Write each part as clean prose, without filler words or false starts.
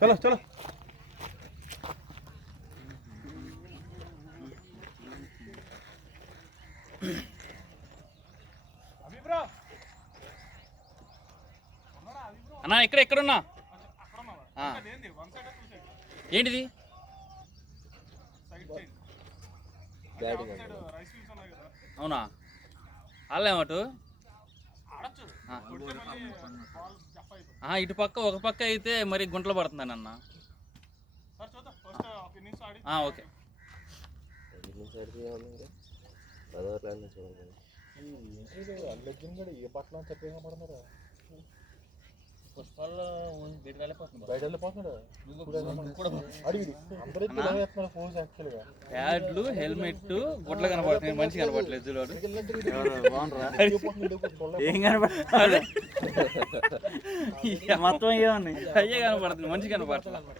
చలో చలో. అన్నా ఎక్కడున్నా? ఏంటిది? అవునా? అల్లేమటు ఇటు పక్క ఒక పక్క అయితే మరి గుంటలు పడుతుందని అన్న. ఓకే. ఏ పట్ల చెప్పేగా పడుతున్నారా? ప్యాడ్లు, హెల్మెట్, గుడ్లు కనపడుతున్నాయి, మనిషి కనపడలేదు. ఏం కనపడుతుంది? మొత్తం ఏమన్నాయి అయ్యే కనపడుతుంది, మనిషి కనపడట్లేదు.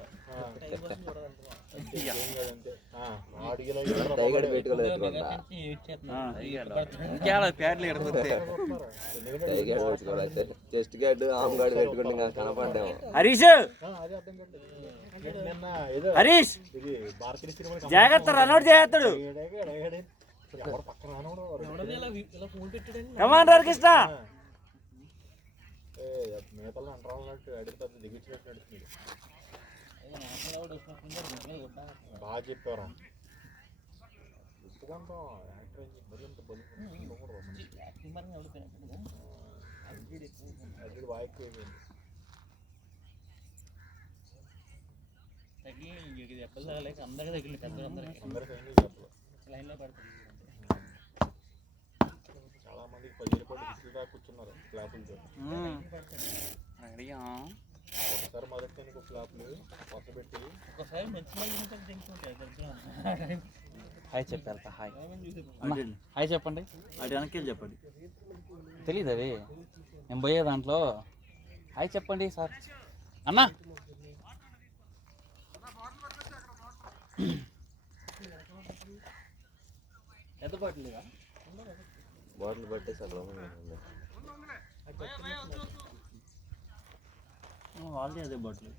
ప్యాడ్లు ఎడపోతే చెస్ట్ గార్డ్, ఆమ్ గార్డ్ పెట్టుకుంటే కనపడ్డాము. హరీష్ హరీష్ జాగ్రత్త, రన్అట్ చేస్తాడు. కమాండ్ కృష్ణ బాగా చెప్పారా? అందరికీ తగిలి చాలా మందికి 10 రూపాయలు దాకా కూర్చున్నారు క్లాపులతో. ఒకసారి మొదటి క్లాపులు కొత్త పెట్టి ఒకసారి హాయ్ చెప్పారు. హాయ్ హాయ్ చెప్పండి. అటు వెనక్కి చెప్పండి. తెలీదు అవి నేను పోయే దాంట్లో. హాయ్ చెప్పండి సార్. అన్నా ఎంత బాటిల్ బాటిల్ పట్టే సగం వాళ్ళది అదే బాటిల్.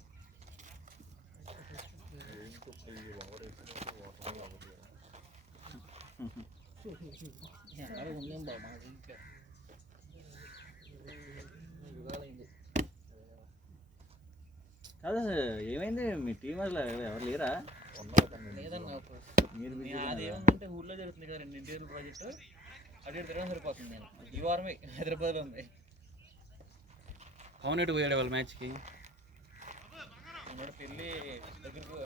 కాదు ఏమైంది మీ టీం అసలు ఎవరు లేరా? అదేమంటే ఊళ్ళో జరుగుతుంది కదా 2 ఇంటీరియర్ ప్రాజెక్ట్, అటు తిరగడం సరిపోతుంది. నేను ఈ వారమే హైదరాబాద్లో ఉంది. అవును ఎటు పోయాడు వాళ్ళ మ్యాచ్కి? పెళ్ళి దగ్గరకు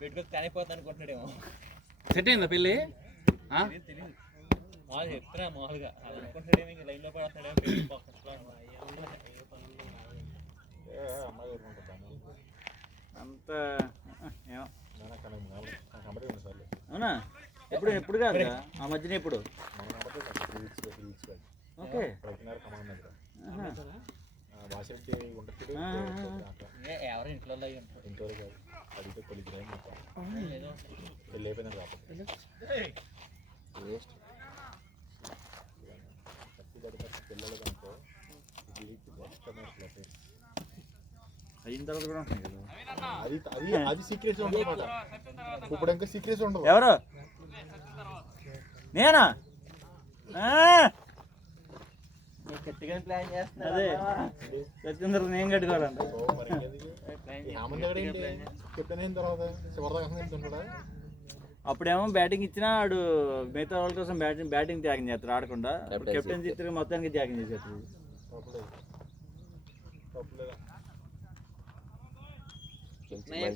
బెడ్కి కానిపోతుంది అనుకుంటున్నాడేమో. సెట్ అయిందా పెళ్ళి? తెలియదు, మామూలుగా చెప్తున్నా. మామూలుగా అనుకుంటున్నాడేమో, ఇంకా లైన్లో పడుతున్నాడేమో. అంత అవునా? ఎప్పుడు కాదు ఆ మధ్యన ఎప్పుడు? ఓకే. ఎవరు ఇంట్లో ఇంట్లో కాదు, అడిగితే కొలికి పెళ్ళి అయిపోయిందని కాకపోతే పిల్లలు కనుకో అయిన తర్వాత కూడా ఉంటాయి కదా. అది సీక్రెట్స్ ఉండదు. ఇప్పుడు ఇంకా సీక్రెట్స్ ఉండదు. ఎవరు? నేనా? గట్టిగా ప్లాన్ చేస్తున్నా. అదే వచ్చిన తర్వాత నేను కట్టుకోవాలంట. అప్పుడేమో బ్యాటింగ్ ఇచ్చినా ఆడు మిగతా వాళ్ళ కోసం బ్యాటింగ్ త్యాగం చేస్తాడు ఆడకుండా. కెప్టెన్సీ ఇద్దరు మొత్తానికి త్యాగం చేసేస్తాడు.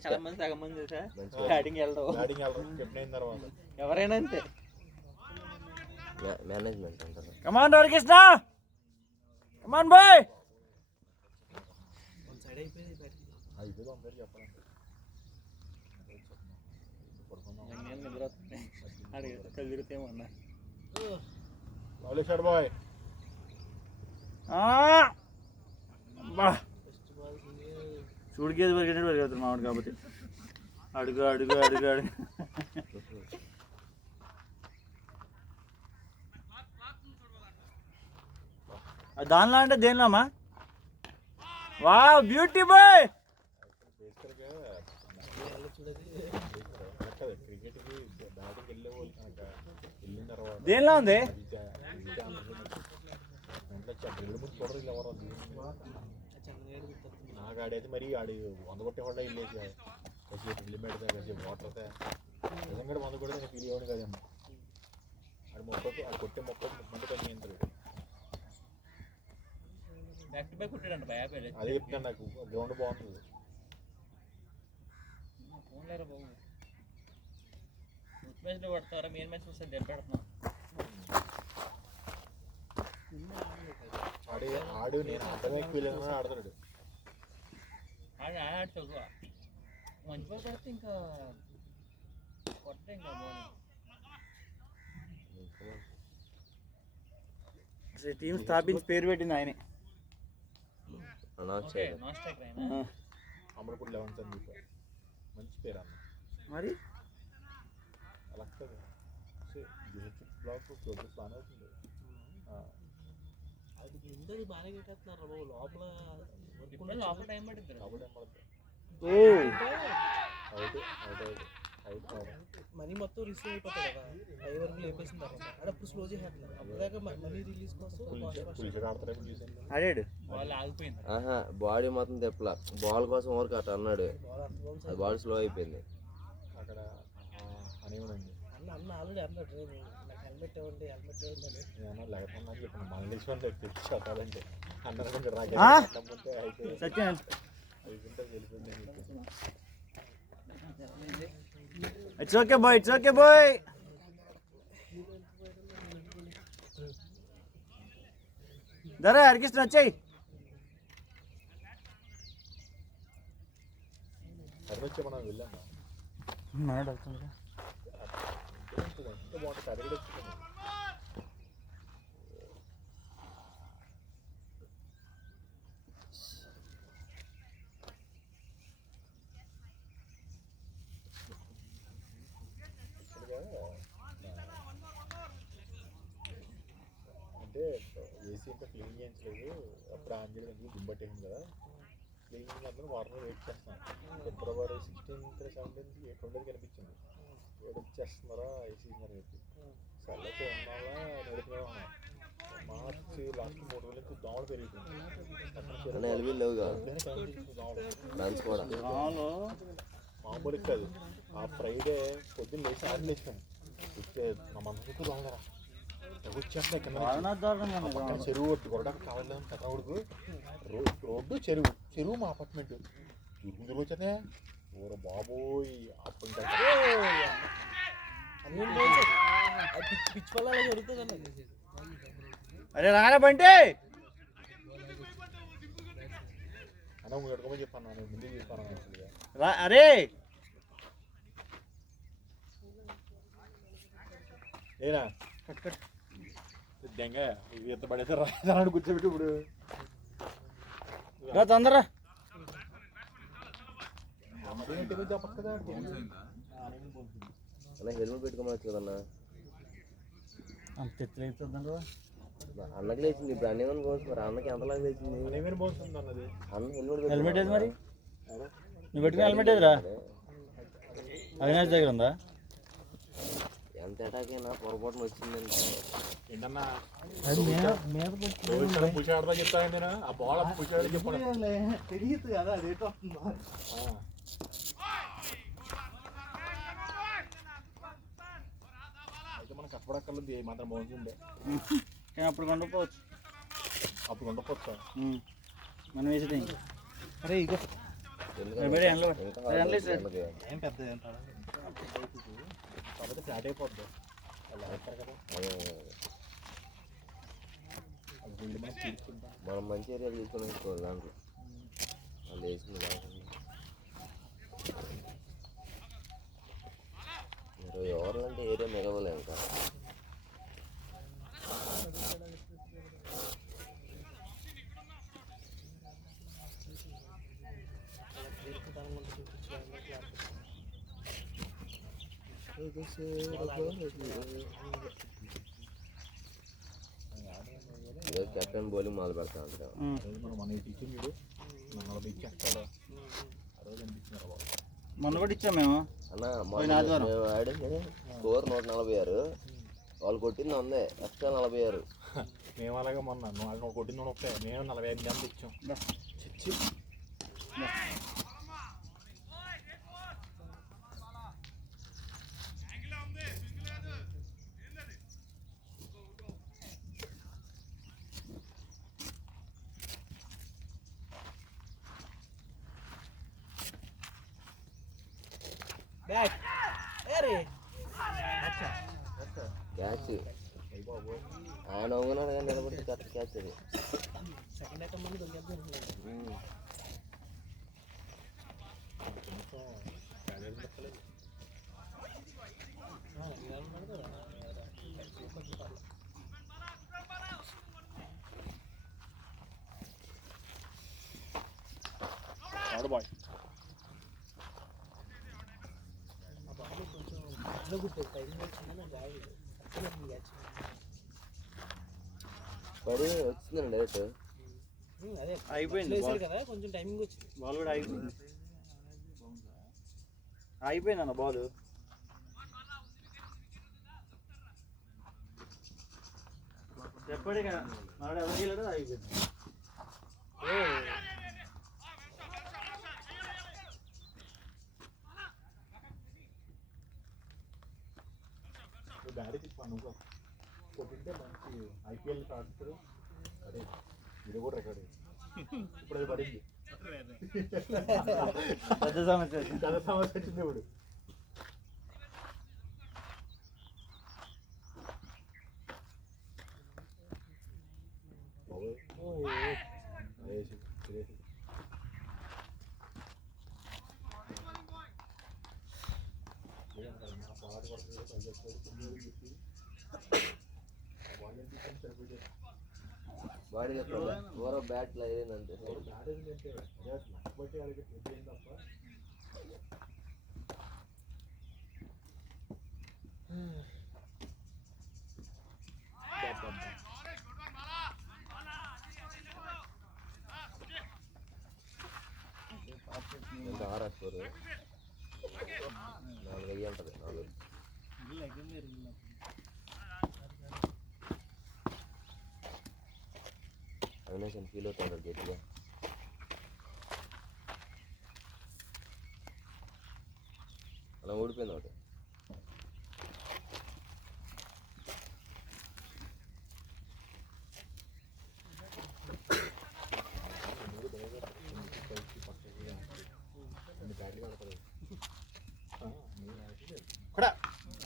చాలా మంది సగం మంది బ్యాటింగ్ వెళ్ళరు. ఎవరైనా అంతే. మేనేజ్మెంట్ అంటారు. Come on Krishna, come on boy. కదిరితేమన్నా చూడికేది పరిగెట్టినట్టు పరిగెడుతుంది మామిడి కాబట్టి. అడుగు అడుగు అడుగు అడుగు. దానిలో అంటే దేనిలో అమ్మా? వా బ్యూటీ బాయ్. క్రికెట్కి బ్యాటింగ్ వెళ్ళే వాళ్ళు కనుక వెళ్ళిన తర్వాత దేనిలో ఉంది ముందు చూడరు ఎవరు నాకు ఆడైతే మరి ఆడి 100 కొట్టేవాళ్ళు వెళ్ళేసి కాసేపు ఇల్లు పెడతా కాసేపు వాటర్తా నిజంగా 100 కొడితే నేను ఫీల్ అవ్వను కదమ్మా ఆడు మొక్కకు ఆడు కొట్టే మొక్కకు ముందు పని చేయండి అదే చెప్తాను నాకు గ్రౌండ్ బాగుంటుంది మ్యాచ్లో పడతారా మెయిన్ మ్యాచ్ వస్తే దెబ్బ పెడుతున్నాం ఆడు నేను ఆడమే ఎక్కువ ఆడతాడు ఆడతాడు మంచి బాల్ పడితే ఇంకా కొట్టే ఇంకా టీం స్థాపించి పేరు పెట్టింది ఆయనే నాన్ స్ట్రైక్ అయినా అమరపూర్ 11 అని చెప్పారు మంచి పేరు అన్న మరి అలా బ్లాక్ ప్రోగ్రెస్ బాగానే అవుతుంది అది ముందది బాగానే కట్టేస్తున్నారు బాబు లోపల లోపల టైం పడుతుంది మనీ మొత్తం రిసీవ్ అయిపోతాయి కదా 5 వరకు లేపేసిన తర్వాత అప్పుడు స్లో చేసేస్తున్నారు అప్పటిదాకా మనీ రిలీజ్ కోసం ఆడాడు వాళ్ళు ఆగిపోయింది బాడీ మొత్తం తెప్పలా బాల్ కోసం ఊరికి అట్లా అన్నాడు అది బాడీ స్లో అయిపోయింది అక్కడ అనేవునండి అన్న ఆల్రెడీ అన్నాడు నాకు హెల్మెట్ ఇవ్వండి హెల్మెట్ ఇవ్వండి నేను లేకుండా చెప్పాను మన తెలిసిన చెప్పాలంటే అన్నారు కొంచెం రాకే అయితే సత్యం అయిపోతే వెళ్ళిపోయింది ఇట్స్ ఓకే బాయ్ దరే హరికృష్ణ వచ్చాయి వచ్చే మనం వెళ్ళాము బాగుంటుంది అది కూడా వచ్చింది అంటే ఏసీ ఇంకా క్లీన్ చేయించలేదు అప్పుడు ఆన్ చేయడం దుబ్బట్టేసింది కదా క్లీనింగ్ అందరూ వాటర్ వెయిట్ చేస్తాను ఫిబ్రవరి 16th 17th 20th కనిపించింది వచ్చేస్తున్నారా ఏసీ అని చెప్పి చల్లతే ఉన్నావా నడుపుగా ఉన్నాం మార్చి లాస్ట్ 3 రోజులకి దోమలు పెరుగుతుంది మామూలు కాదు ఆ ఫ్రైడే పొద్దున్న లేచి ఆడలేసాను వచ్చే మా మనసుకు దోమలరా వచ్చేస్తున్నాయి కింద చెరువు గొడవ కావాలి కథవుడుకు రోడ్డు చెరువు మా అపార్ట్మెంట్ తిరుగుతురు వచ్చేనే ఊరు బాబోయ్ అప్పుడు పిచ్చి వల్ల అలా జరుగుతుందండి అరే రారా బంటి అన్న ఎడుకోమని చెప్పాను నేను ముందుకు చెప్పాను అరే నేనా దెంగ ఈత పడేస్తే రాను కూర్చోబెట్టి ఇప్పుడు తొందర హెల్మెట్ పెట్టుకోవచ్చు కదన్నా అన్నకి లేచింది ఇప్పుడు అన్నీ పోవచ్చు మరి అన్నకి ఎంతలాగా లేచింది అన్న హెల్మెట్ ఏది మరి నువ్వు పెట్టుకుని హెల్మెట్ ఏదిరా అవినాష్ దగ్గర ఉందా ఎంత అటాక్ అయినా పొరపాటున వచ్చిందండి ఏంటన్నా పుషి ఆడతా చెప్తాను నేను ఆ బాల్ పుషి ఆడి చెప్పాను తెలియదు కదా అదేటో వస్తుందో అయితే మనం కష్టపడక్కర్లేదు మాత్రం బాగుంటుండే కానీ అప్పుడు కొండపోవచ్చు మనం వేసేది ఇంకా అరే ఇగో ఏం పెద్ద కాబట్టి ఫ్లాట్ అయిపోద్ది అలా వేస్తారు కదా మనం మంచి ఏరియా తీసుకొని వేసుకోవాలి దాంట్లో వాళ్ళు వేసింది కాకుండా 20 ఓవర్లు అంటే ఏరియా మిగవలే ఇంకా కెప్టెన్ బౌలింగ్ మొదలు పెడతా ఉంటాం మన టీచింగ్ 40 ఇచ్చేస్తాడు వాటర్ కనిపించినారు బాబు. మొన్న కూడా ఇచ్చాం మేము. అన్న పోయిన ఆదివారం. మేము ఆడేసి స్కోర్ 146, వాళ్ళు కొట్టింది 100, ఎక్స్ట్రా 46. మేము అలాగే మొన్న నువ్వు కొట్టింది 30, మేము 45 గంటలు ఇచ్చాం. చచ్చి బ్యాట్ అరే క్యాచ్ అయ్యి బాబు ఆయన ఒంగున్నాడు కానీ నిలబడితే కరెక్ట్ క్యాచ్ అది. సెకండ్ ఐటమ్ అని దొంగ కొంచెం క్యాలరీ దక్కలేదు. ఆడు బాయ్ కొంచెం మధ్యలో గుర్తుంది టైమింగ్ వచ్చింది నాకు రాలేదు క్యాచ్ పడి వచ్చిందండి డైరెక్ట్. అదే అయిపోయింది వేసారు కదా కొంచెం టైమింగ్ వచ్చింది. బాల్ కూడా అయిపోయింది. అయిపోయింది అన్న బాల్. చెప్పండి నాడు ఎవరు చేయలేదు, అయిపోయింది. బ్యాడీ తిప్పాను నువ్వు కొట్టింటే మంచి ఐపీఎల్ ఆడుతారు. అదే ఇది కూడా రికార్డ్. ఇప్పుడు అది పడింది. పెద్ద సమస్య. చాలా సమస్య వచ్చింది ఇప్పుడు. బాడీ ఓవర్ బ్యాట్లు అయ్యిందంటే ఎంత 6 స్కోర్ 4 వెయ్యి ఉంటుంది. 4 అవినేషన్ ఫీల్ అవుతాడు గట్టిగా. అలా ఓడిపోయింది ఒకటి.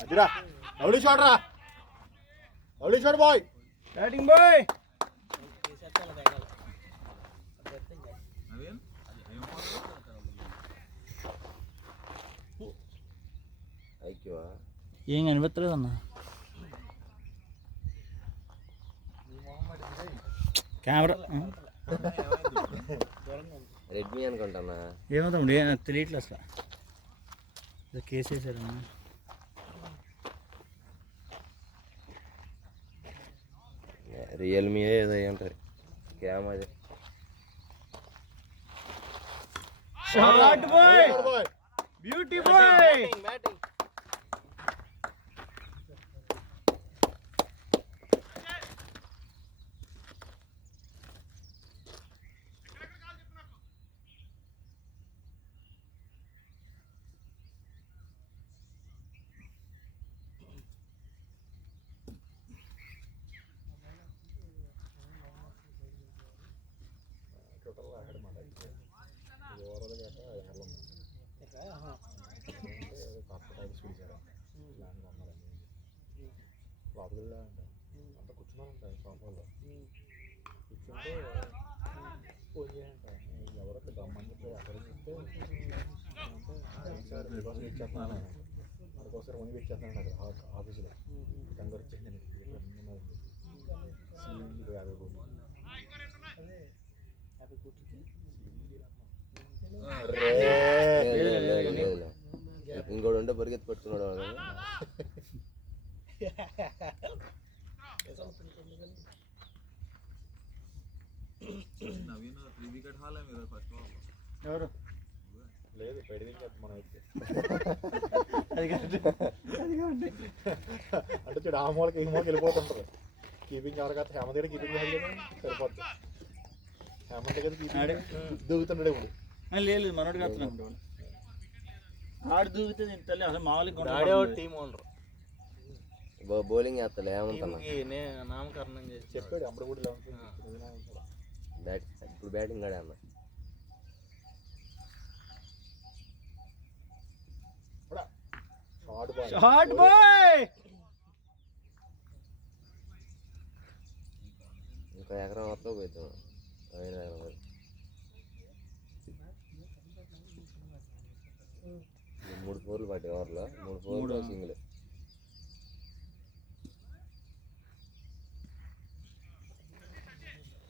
అదిరా లవ్లీ షాట్ రా, lovely shot boy, batting boy. వేసేస్తే అలా తగ్గాలి అర్థం కాదు. ఐక్యూవా ఏం కనిపించలేదు అన్న. కెమెరా రెడ్మీ అనుకుంటానా. ఏమో తమ్ముడు నాకు తెలియట్లేదు అసలు. కేసు వేసారన్నా. రియల్మీ ఏదో అయ్యి ఉంటుంది క్యామ్ అది. Shot boy, beauty boy. Batting total అక్కడ మాట ఓవరాల్ గట్ట ఎక్కడ కార్పొరేట్ స్వీట్ సార్ ల్యాండ్ కొన్నారండి. లోపలికి వెళ్ళాలంట అంతా కూర్చున్నానంట సోఫాలో. కూర్చుంటే ఫోన్ చేయంట ఎవరో రమ్మని చెప్పి అక్కడ చెప్తే సార్ మీకోసం వెయిట్ చేస్తున్నాను, అందుకోసం మనీ వెయిట్ చేస్తున్నాను అక్కడ ఆఫీసులో. కంగారు వచ్చింది నేను 50 కోట్లు. ఇంకోటి ఉంటే పరిగెత్తి పట్టుకున్నాడు వాడు. ఎవరు లేదు బయట దించేది మనం అయితే అది కరెక్ట్. అంటే చూడు ఆ మూలకి ఈ మూలకి వెళ్ళిపోతుంటారు. కీపింగ్ ఎవరికైతే హేమంత్ దగ్గర కీపింగ్ చేయాలి కదా సరిపోద్ది. హేమంత్ దగ్గర కీపింగ్ దూకుతున్నాడు ఇప్పుడు. లేదు మనోడు కడుతున్నాడు ఆడు దూకితే నేను తల్లి అసలు మామూలుగా ఆడేవాడు టీం ఓనర్ బౌలింగ్ వేస్తాడు ఏమంతన్నా నామకరణం చేసి చెప్పాడు అప్పుడు కూడా బ్యాట్ ఇప్పుడు బ్యాటింగ్ ఆడే అన్న షాట్ బాయ్. ఇంకా ఎకరం మొత్తం పోయిద్దాం 3 4లు పట్టే ఓవర్లో 3 4లు సింగిల్.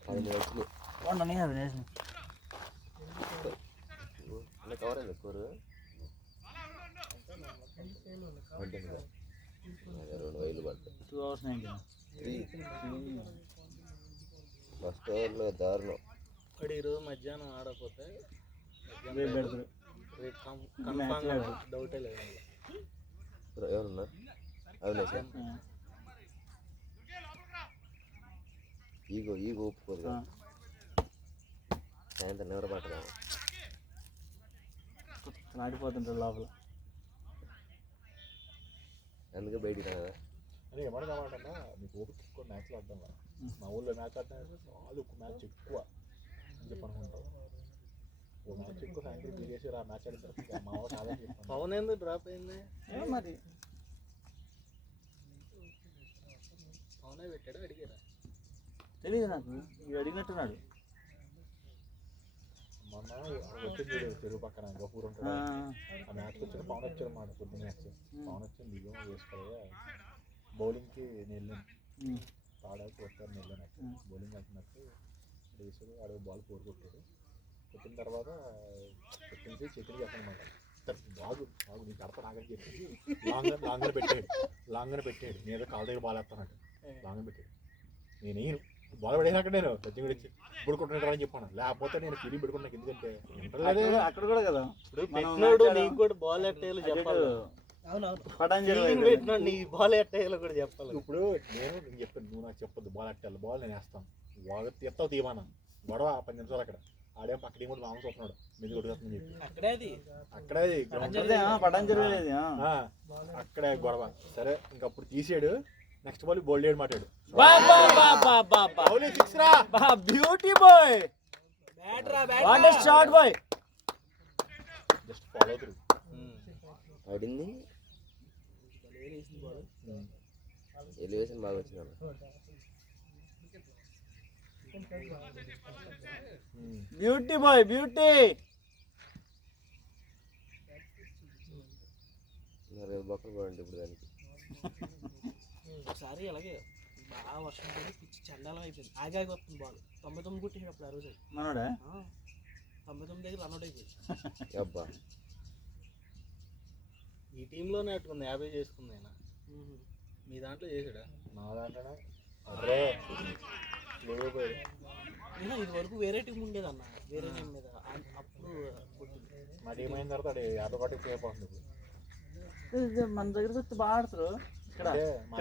అది వచ్చి ఉండని అది నేసి కవర్ అయింది కూరు అదే 2,000 పడ్డాయి. 2 hours 19. ఫస్ట్ ఓవర్లో దారుణం. ఇక్కడ ఈరోజు మధ్యాహ్నం ఆడకపోతే రేపు పెడతారు. రేపు కన్ఫామ్గా డౌటే లేదు. ఎవరున్నారు అవినేష్ ఈగో ఒప్పుకోదు కదా. సాయంత్రం ఎవరు పట్టదా ఆడిపోతుంటారు లోపల. అందుకే బయటికి రాదా అని ఏమన్నా కావాలన్నా మీకు ఓపిక ఎక్కువ మ్యాచ్లు ఆడడం కదా. మా ఊళ్ళో మ్యాచ్ ఆడడం చాలా ఒక మ్యాచ్ ఎక్కువ అని చెప్పి అనుకుంటావు. ఓ మ్యాచ్ ఎక్కువ సాయంత్రం తిరిగేసి ఆ మ్యాచ్ ఆడిన తర్వాత మా ఊరు చాలా చెప్తాను. పవన్ ఎందుకు డ్రాప్ అయింది? మరి పవనే పెట్టాడు అడిగారా? తెలియదు నాకు, ఇది అడిగినట్టున్నాడు. మొన్న వచ్చింది చెరువు పక్కన గపూర్ ఉంటాడు. ఆ మ్యాచ్కి వచ్చిన పవన్ వచ్చాడు అన్నమాట. పొద్దున్న మ్యాచ్ పవన్ వచ్చింది బియ్యం వేసుకోలేదా బౌలింగ్కి నేను తాడాకి వస్తారు వెళ్ళినట్టు బౌలింగ్ వెళ్తున్నట్టు వేసాడు. ఆడ బాల్ పోరు కొట్టాడు. కొట్టిన తర్వాత కొట్టించి చెకింగ్ చేస్తానమాట. బాగు బాగు నీకు కడప నాగని చెప్పేసి లాంగ్ అని పెట్టాడు. నేను కాళ్ళ దగ్గర బాల్ వేస్తానట్టు లాంగ్ అని పెట్టాడు. నేను బాల్ పడేసాక నేను సజ్జం గురించి ఇప్పుడు కొట్టినాడని చెప్పాను. లేకపోతే నేను తిరిగి పెట్టుకున్నాను. ఎందుకంటే అక్కడ కూడా కదా పెట్టినాడు నీకు కూడా బాల్ ఎట్టేయాలో చెప్పాలి. పెట్టినాడు నీ బాల్ ఎట్టేయాలో కూడా చెప్పాలి. ఇప్పుడు నేను చెప్పాను నువ్వు నాకు చెప్పొద్దు బాల్ ఎట్టాలి. బాల్ నేను వేస్తాను. వాళ్ళు ఎత్తావు తీయమన్నా గొడవ 10 నిమిషాలు అక్కడ ఆడేం పక్క టీం కూడా మామూలు చూస్తున్నాడు మీద కొట్టుకొస్తుందని చెప్పి అక్కడే గొడవ. సరే ఇంకప్పుడు తీసాడు. నెక్స్ట్ బాల్ బౌల్డ్ చేయడం మాట్లాడు. Beauty boy shot boy just follow through ఆడింది. ఎలివేషన్ బాగా వచ్చింది. Beauty boy beauty. బొక్కలు పడండి ఇప్పుడు దానికి. ఒకసారి అలాగే బాగా వర్షం పడి పిచ్చి చండాలం అయిపోయింది. ఆగాగి వస్తుంది బాల్ 99 కొట్టేసాడు అప్పుడు. ఆ రోజు మనోడా 99 దగ్గర రన్అట్ అయిపోయింది. అబ్బా ఈ టీంలోనే అట్టుకుంది 50 చేసుకుంది ఆయన. మీ దాంట్లో చేసాడా? మా దాంట్లోనే అరే ఇది వరకు వేరే టీం ఉండేది అన్న, వేరే నేమ్ మీద. అప్పుడు మా టీం అయిన తర్వాత 50 సేఫ్ అవుతుంది. మన దగ్గరకు వచ్చి బాగా ఆడతారు. మా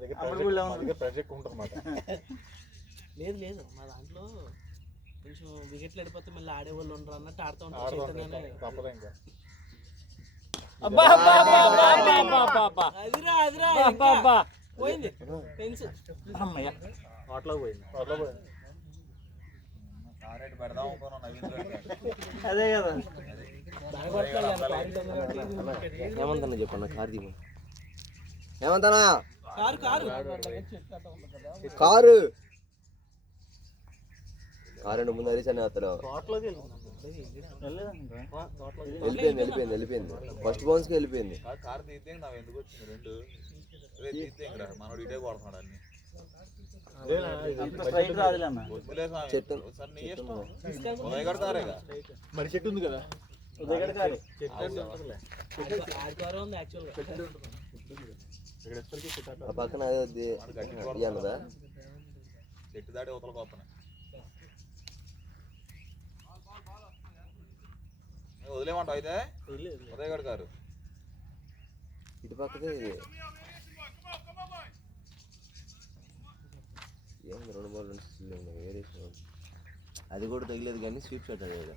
దగ్గర ప్రెజర్ ఎక్కువ ఉంటుంది అన్నమాట. లేదు లేదు మా దాంట్లో కొంచెం వికెట్లు వెళ్ళిపోతే మళ్ళీ ఆడేవాళ్ళు ఉండరు అన్నట్టు ఆడుతూ ఉంటారు. తప్పదు ఇంకా పోయింది పెన్స్ ఆటలో పోయింది. అదే కదా ఏమంతన్నా చెప్పన్న కార్తీక్ ఏమంతనా కారు కారు ముందు హరీష్ అతడు వెళ్ళిపోయింది. ఫస్ట్ బౌన్స్ కి వెళ్ళిపోయింది. చెట్టు మరి చెట్టు ఉంది కదా ఆ పక్కన అన్నదా చెట్టు దాడి అవతల గొప్పన వదిలేమంటావు అయితే ఉదయ్ గడ్ గారు ఇటు పక్కదే ఇది ఏంది 2 బాల్ 2 సిక్స్లు ఉన్నాయి వేరేషన్ అది కూడా తగిలేదు కానీ స్వీప్ షాట్ అదే కదా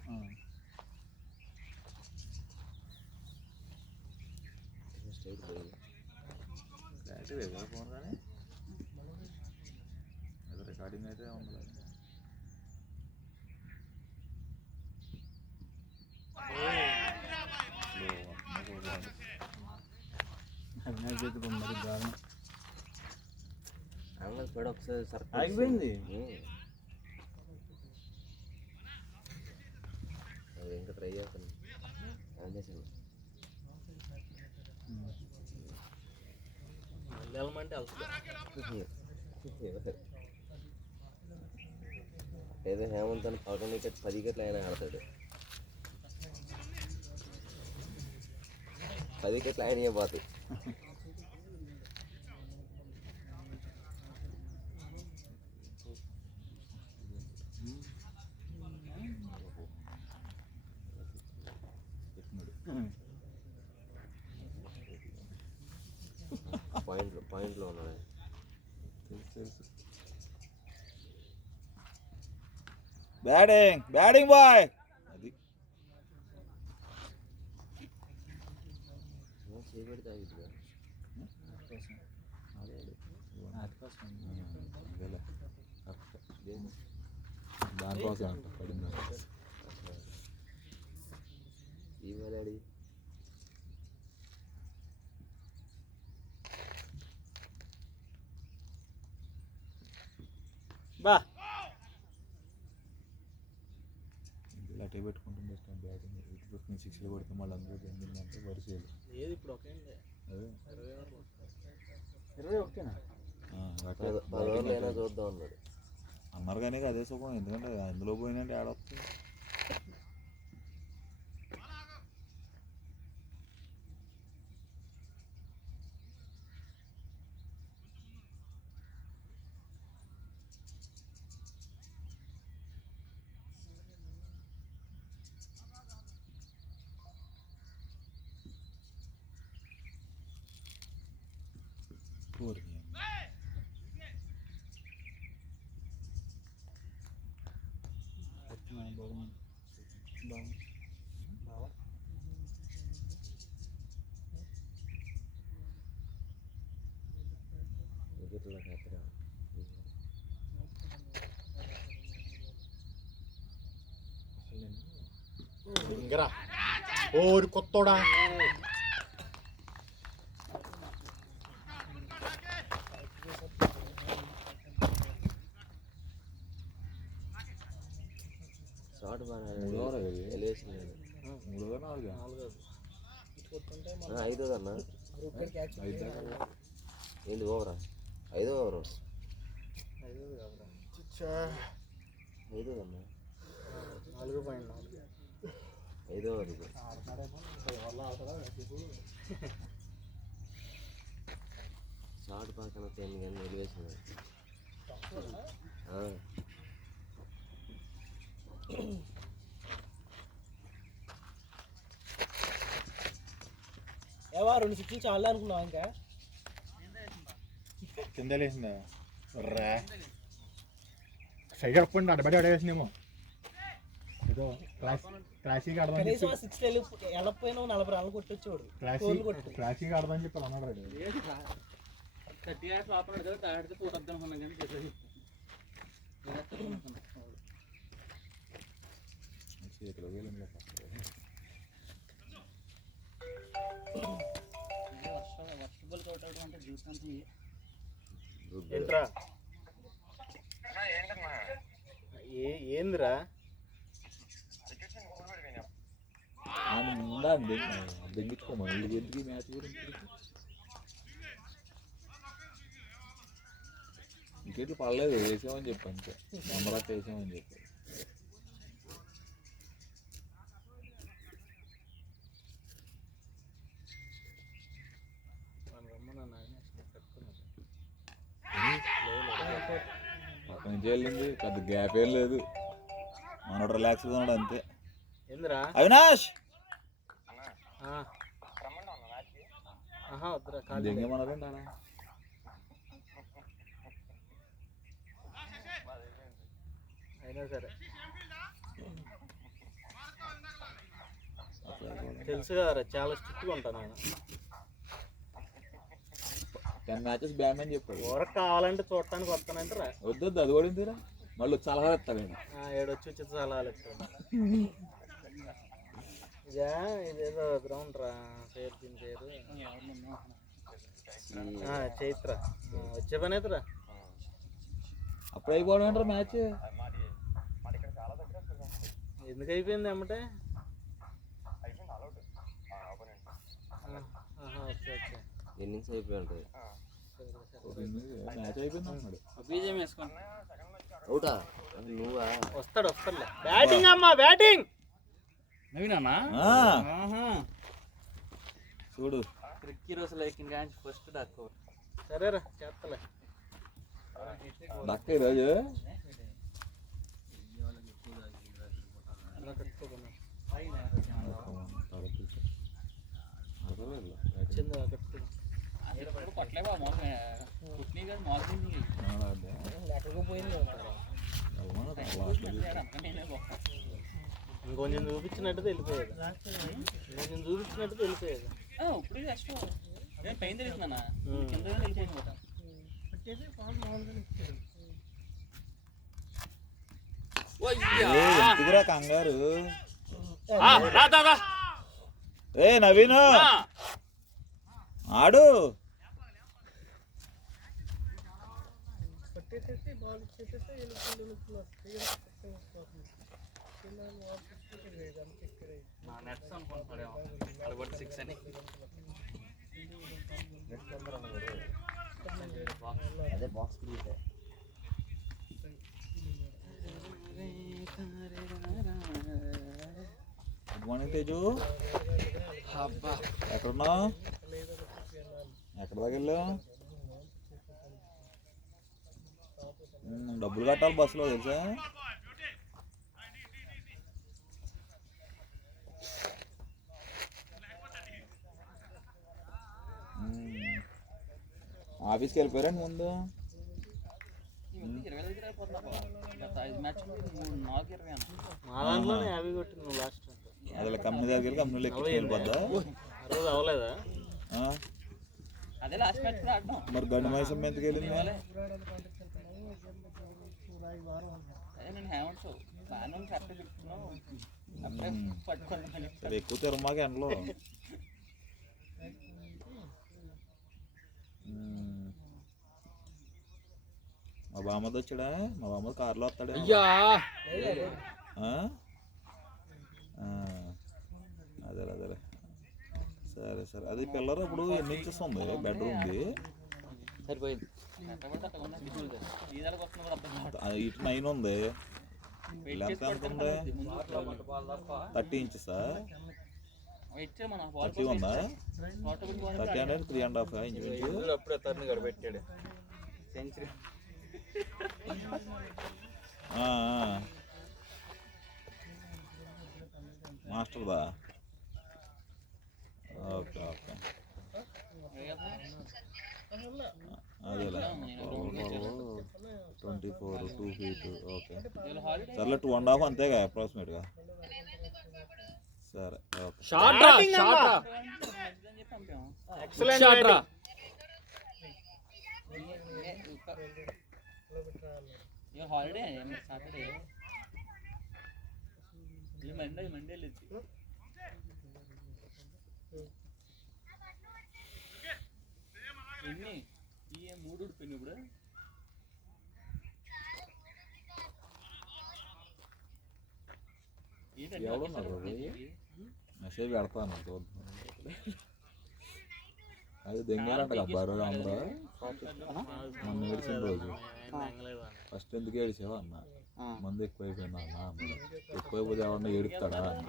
స్ట్రైట్ తగిలి క్లారిటీ కదా ఫోన్ కానీ ఏదో రికార్డింగ్ అయితే ఉంది అవినాష్ చేతికి మరి దారుణం అంగల్ పడి ఒకసారి సర్కిల్ ఆగిపోయింది. అది ఇంకా ట్రై చేస్తాను చేసాను వెళ్ళమంటే ఏదో హేమంత్ అని 11 వికెట్ 10 వికెట్లు అయినా ఆడతాడు 10 వికెట్లు ఆయన పోతాయి పాయింట్లో ఉన్నాడు బ్యాటింగ్ బాయ్ అది చేయబెడితే ఆగిద్దిగా దానికోసం అంట పడింది ఈ వేలాడి బా ఇలా టే పెట్టుకుంటుంది బ్యాటింగ్ ఇటు పక్కన 6లు కొడితే మళ్ళీ అందరూ చెందిందంటే వరిసేయాలి లేదు ఇప్పుడు ఒకే అదే 21 10 ఓవర్లు అయినా చూద్దాం అన్నాడు అన్నారు కానీ అదే సుఖం ఎందుకంటే అందులో పోయినంటే ఆడొస్తుంది వికెట్లో కాపరా ఇంకరా ఓరి కొత్తోడా షార్ట్ బాగా మూడో ఎలివేషన్ మూడోదా నాలుగా ఐదోదన్నా క్యాచ్ ఏంటి ఓవరా 5వ ఓవరు 5దన్నా 4.4 5వ ఓవర్ ఇది షార్ట్ పక్కన తింది కానీ ఎలివేషన్ ఏవా 2 సిక్స్లు చాలా అనుకున్నావా ఇంకా కింద లేచిందా రా సైడ్ అప్పండి అడబడి అడవేసిందేమో ఏదో క్లాసిక్ ఆడదాం కనీసం 6 వెళ్ళకపోయినా 40 రన్లు కొట్టొచ్చేవాడు క్లాసిక్ ఆడదాం చెప్పి అన్నాడు రాడు 30 యార్డ్స్ ఆపన్నాడు కదా తాడితే చూడద్దాం అనుకున్నాం కానీ చేసేది చేతిలో వేలు వర్షబుల్ అవుట్ అంటే చూసాను ఏంట్రా ఏందిరా ముందా దెంగించుకోమా ఎందుకు మ్యాచ్ గురించి వికెట్లు పడలేదు వేసామని చెప్పి అంతే నెంబర్ వేసామని చెప్పి పక్కన నుంచి వెళ్ళింది పెద్ద గ్యాప్ ఏం లేదు మనోడు రిలాక్స్గా ఉన్నాడు అంతే ఏందిరా అవినాష్ వద్దురా ఖాళీ దెంగేమన్నారండి అలా అయినా సరే తెలుసు కదా చాలా స్ట్రిక్ట్గా ఉంటాను ఆయన 10 మ్యాచెస్ బ్యాన్ అని చెప్పాడు. ఊరకు కావాలంటే చూడటానికి వస్తానంటే రా వద్దు అది కూడా తీరా మళ్ళీ చాలా ఎత్తాడండి. ఏడొచ్చి వచ్చి చాలా ఇదా ఇదేదో గ్రౌండ్ రా పేరు దీని పేరు చైత్ర వచ్చే పని అవుతురా అప్పుడు అయిపోవడం అంటారా మ్యాచ్ ఎందుకు అయిపోయింది అమ్మటే ఇన్నింగ్స్ అయిపోయి ఉంటుంది. మ్యాచ్ అయిపోయింది అన్నాడు. బీజేం వేసుకోండి. అవుటా నువ్వా? వస్తాడులే బ్యాటింగ్ అమ్మా బ్యాటింగ్ నవీనా చూడు క్రిక్కి రోజు లైక్ ఇంకా ఫస్ట్ డాక్ సరేరా చేస్తలే దక్క ఈరోజు అలా కట్టుకోకుండా వచ్చింది కట్టుకో కొట్టలేవా కుట్నీ కాదు మాల్సింది ఎక్కడికో పోయింది ఇంకొంచెం చూపించినట్టు వెళ్ళిపోయేది ఇంకొంచెం చూపించినట్టు వెళ్ళిపోయేది ఇప్పుడు జస్ట్ నేను పైన తెలుస్తున్నా కింద తెలిసేది ఎందుకురా కంగారు. ఏ నవీన్ ఆడు పట్టేసేసి బాల్ ఇచ్చేసేసి నెట్స్ అనుకుంటున్నాడేమో 6 అని. అదే box create good morning Teju. ఎక్కడున్నావు? ఎక్కడ దాకా వెళ్ళావు? డబ్బులు కట్టాలి బస్సులో తెలుసా? ఆఫీస్కి వెళ్ళిపోయారండి ముందు. 20 దగ్గర అయిపోతున్నా గత 5 మ్యాచ్లు 4-20 అన్న మా దాంట్లోనే 50 కొట్టింది నువ్వు లాస్ట్ అదే కంపెనీ దగ్గరికి కంపెనీలో ఎక్కి వెళ్ళిపోద్దా? ఆ రోజు అవ్వలేదా? అదే లాస్ట్ మ్యాచ్ కూడా ఆడడం. మరి గండు మైసం ఎందుకు వెళ్ళింది? అదే నేను హేమంత్ బాగానే కరెక్ట్ చెప్తున్నావు అప్పుడే పట్టుకోండి. సరే ఎక్కువ తిరమాక ఎండలో. మా బామ్మది వచ్చాడా? మా బామ్మది కార్లో వస్తాడా? అదేలే అదేలే సరే సరే. అది పిల్లరు ఇప్పుడు ఎన్ని ఇంచెస్ ఉంది బెడ్రూమ్ది? సరిపోయింది. ఇటు 9 ఉంది. లెంత్ ఎంత ఉంది? 30 ఇంచెసా? 30 ఉందా? 30 అనేది 3.5 ఇంచు. అప్పుడే తరుణ్ గారు పెట్టాడు సెంచరీ. మాస్టర్దా? ఓకే ఓకే అదేలే 24 2 feet. ఓకే సర్లే 2.5 అంతేగా అప్రాక్సిమేట్గా. సరే ఓకే. హాలిడే సాటర్డే మండే వెళ్ళింది. ఎన్ని ఈ 3 ఉడిపోయింది ఇప్పుడు. ఎవడున్నారు మెసేజ్ పెడతాను చూద్దాం. అది దెంగారంట కదా రోజు అందరూ మొన్న ఏడిచిన రోజు. ఫస్ట్ ఎందుకు ఏడిచావా అన్న? మందు ఎక్కువైపోయిందా అన్న అన్నాడు. ఎక్కువైపోతే ఎవరన్నా ఏడుపుతాడా అన్న.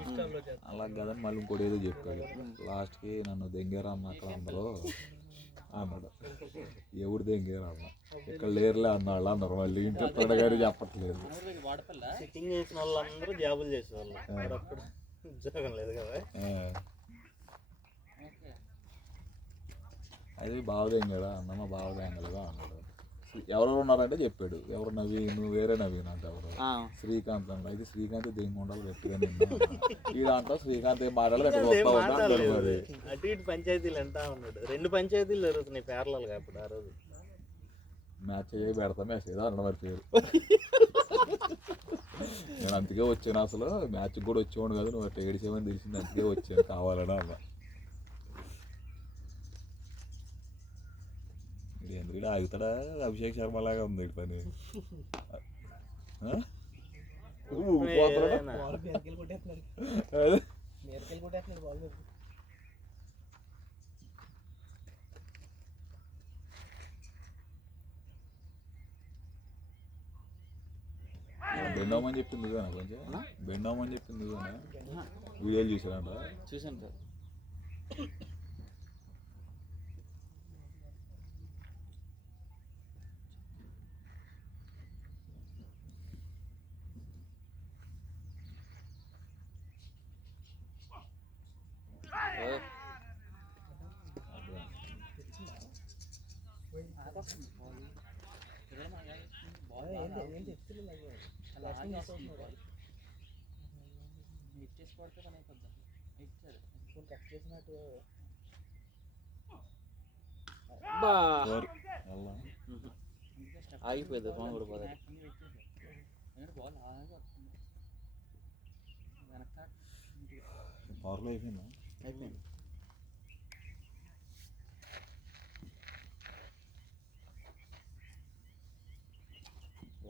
అలా కదని మళ్ళీ ఇంకోటి ఏదో చెప్పాడు. లాస్ట్కి నన్ను దెంగారా అన్న అక్కడ అందరూ అన్నాడు. ఎవడు దెంగారా అన్న? ఇక్కడ లేరులే అన్నాళ్ళు అన్నారు. మళ్ళీ ఇంట్లో తొడగారు చెప్పట్లేదు. సిట్టింగ్ చేసిన వాళ్ళందరూ జాబులు చేసేవాళ్ళు. అప్పుడు ఉద్యోగం లేదు కదా. అది బావదేం కదా అన్నమ్మ బావదేం కదా అన్నాడు. ఎవరెవరు ఉన్నారంటే చెప్పాడు. ఎవరు నవీన్, వేరే నవీన్ అంటే ఎవరు శ్రీకాంత్ అన్నాడు. అయితే శ్రీకాంత్ దేనికి ఉండాలి గట్టిగా నిన్న ఈ దాంట్లో శ్రీకాంత్ ఏం మాట్లాడాలి అటు ఇటు పంచాయతీలు అంటా ఉన్నాడు. 2 పంచాయతీలు జరుగుతున్నాయి ప్యారలల్గా అప్పుడు ఆ రోజు. మ్యాచ్ అయ్యి పెడతా మ్యాచ్ ఏదో అన్న మరి పేరు. నేను అందుకే వచ్చాను. అసలు మ్యాచ్కి కూడా వచ్చేవాడు కదా, నువ్వు అట్లా ఏడిసేమని తెలిసింది. అందుకే వచ్చాను కావాలని అన్న. ఎందుకంటే ఆగుతాడా అభిషేక్ శర్మ లాగా ఉంది ఇటు పని. బాల్ మీదకెళ్ళి కొట్టేస్తున్నాడు బాల్ మీద. బెండోమని చెప్పింది ఇదేనా కొంచెం? బెండోమని చెప్పింది ఇదేనా? వీడియోలు చూసారంట. చూసాను సార్. ఏంటి ఎత్తులు ఇచ్చేసి పడితే పని అయిపోద్దాం. ఇచ్చారు కట్ చేసినట్టు. ఆగిపోయింది ఫోన్ కూడా పోతుంది. బాల్ ఆగి వస్తుంది వెనక పవర్లో అయిపోయిందా? అయిపోయింది.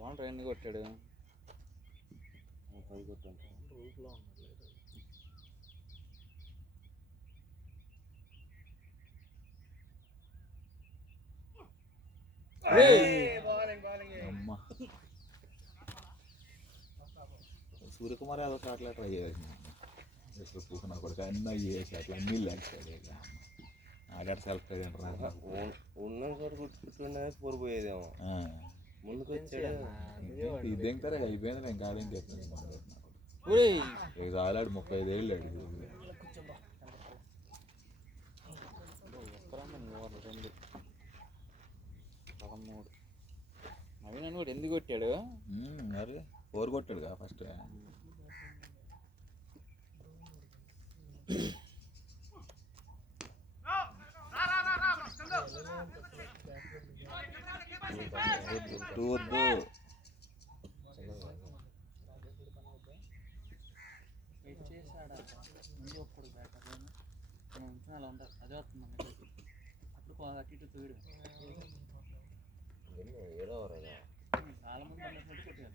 బాగుంటారు ఎన్ని కొట్టాడు? 10 కొట్టాను. రూట్లో ఉన్నాడు. అమ్మ సూర్యకుమార్ యాదవ్ షాట్లే ట్రై చేయాలి. ఎప్పుడు పూసిన కొడుకు అన్నీ అయ్యే షాట్లు అన్నీ లేకపోయాడు. ఆడాడు సెలెక్ట్ అయ్యాడు. ఉన్న చోట కుట్టుకుంటుండే పోరిపోయేదేమో. ముందుకు వచ్చాడు. ఇది దింగుతారే అయిపోయింది. నేను గాడేం చెప్తాను. ఇక ఆడాడు 35 ఏళ్ళు ఆడు. నవీన్ కూడా ఎందుకు కొట్టాడు? మరి 4 కొట్టాడుగా ఫస్ట్. వద్దు చేశాడా ముందు ఒక్కడు బ్యాటర్ కొంచెం అలా ఉంటారు. అదే వస్తుంది అప్పుడు అటు ఇటు తోడు ఏదో రా చాలా మంది అన్నట్టు కొట్టారు.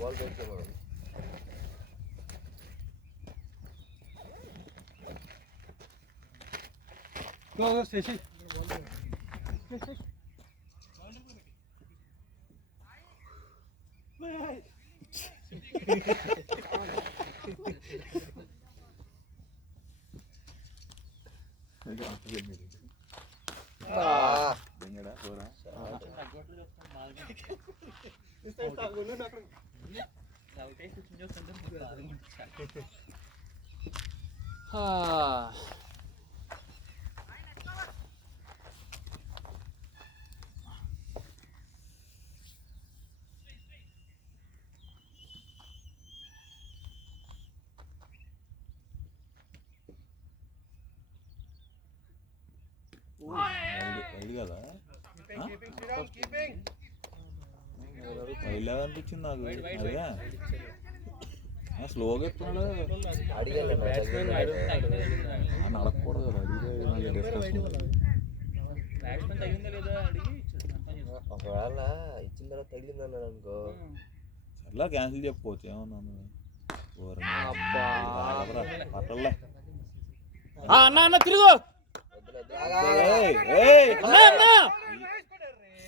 బాల్ పెంచాము. శశి వైడ్ కదా? వైడ్ లాగా అనిపించింది నాకు. అదే స్లోగా ఎత్తున్నాడు. నడకూడదు కదా. ఒకవేళ ఇచ్చిన తర్వాత తగిలింది అన్నాడు అనుకో, అట్లా క్యాన్సిల్ చెప్పుకోవచ్చు. ఏమన్నాను పట్టలే అన్న తిరుగు.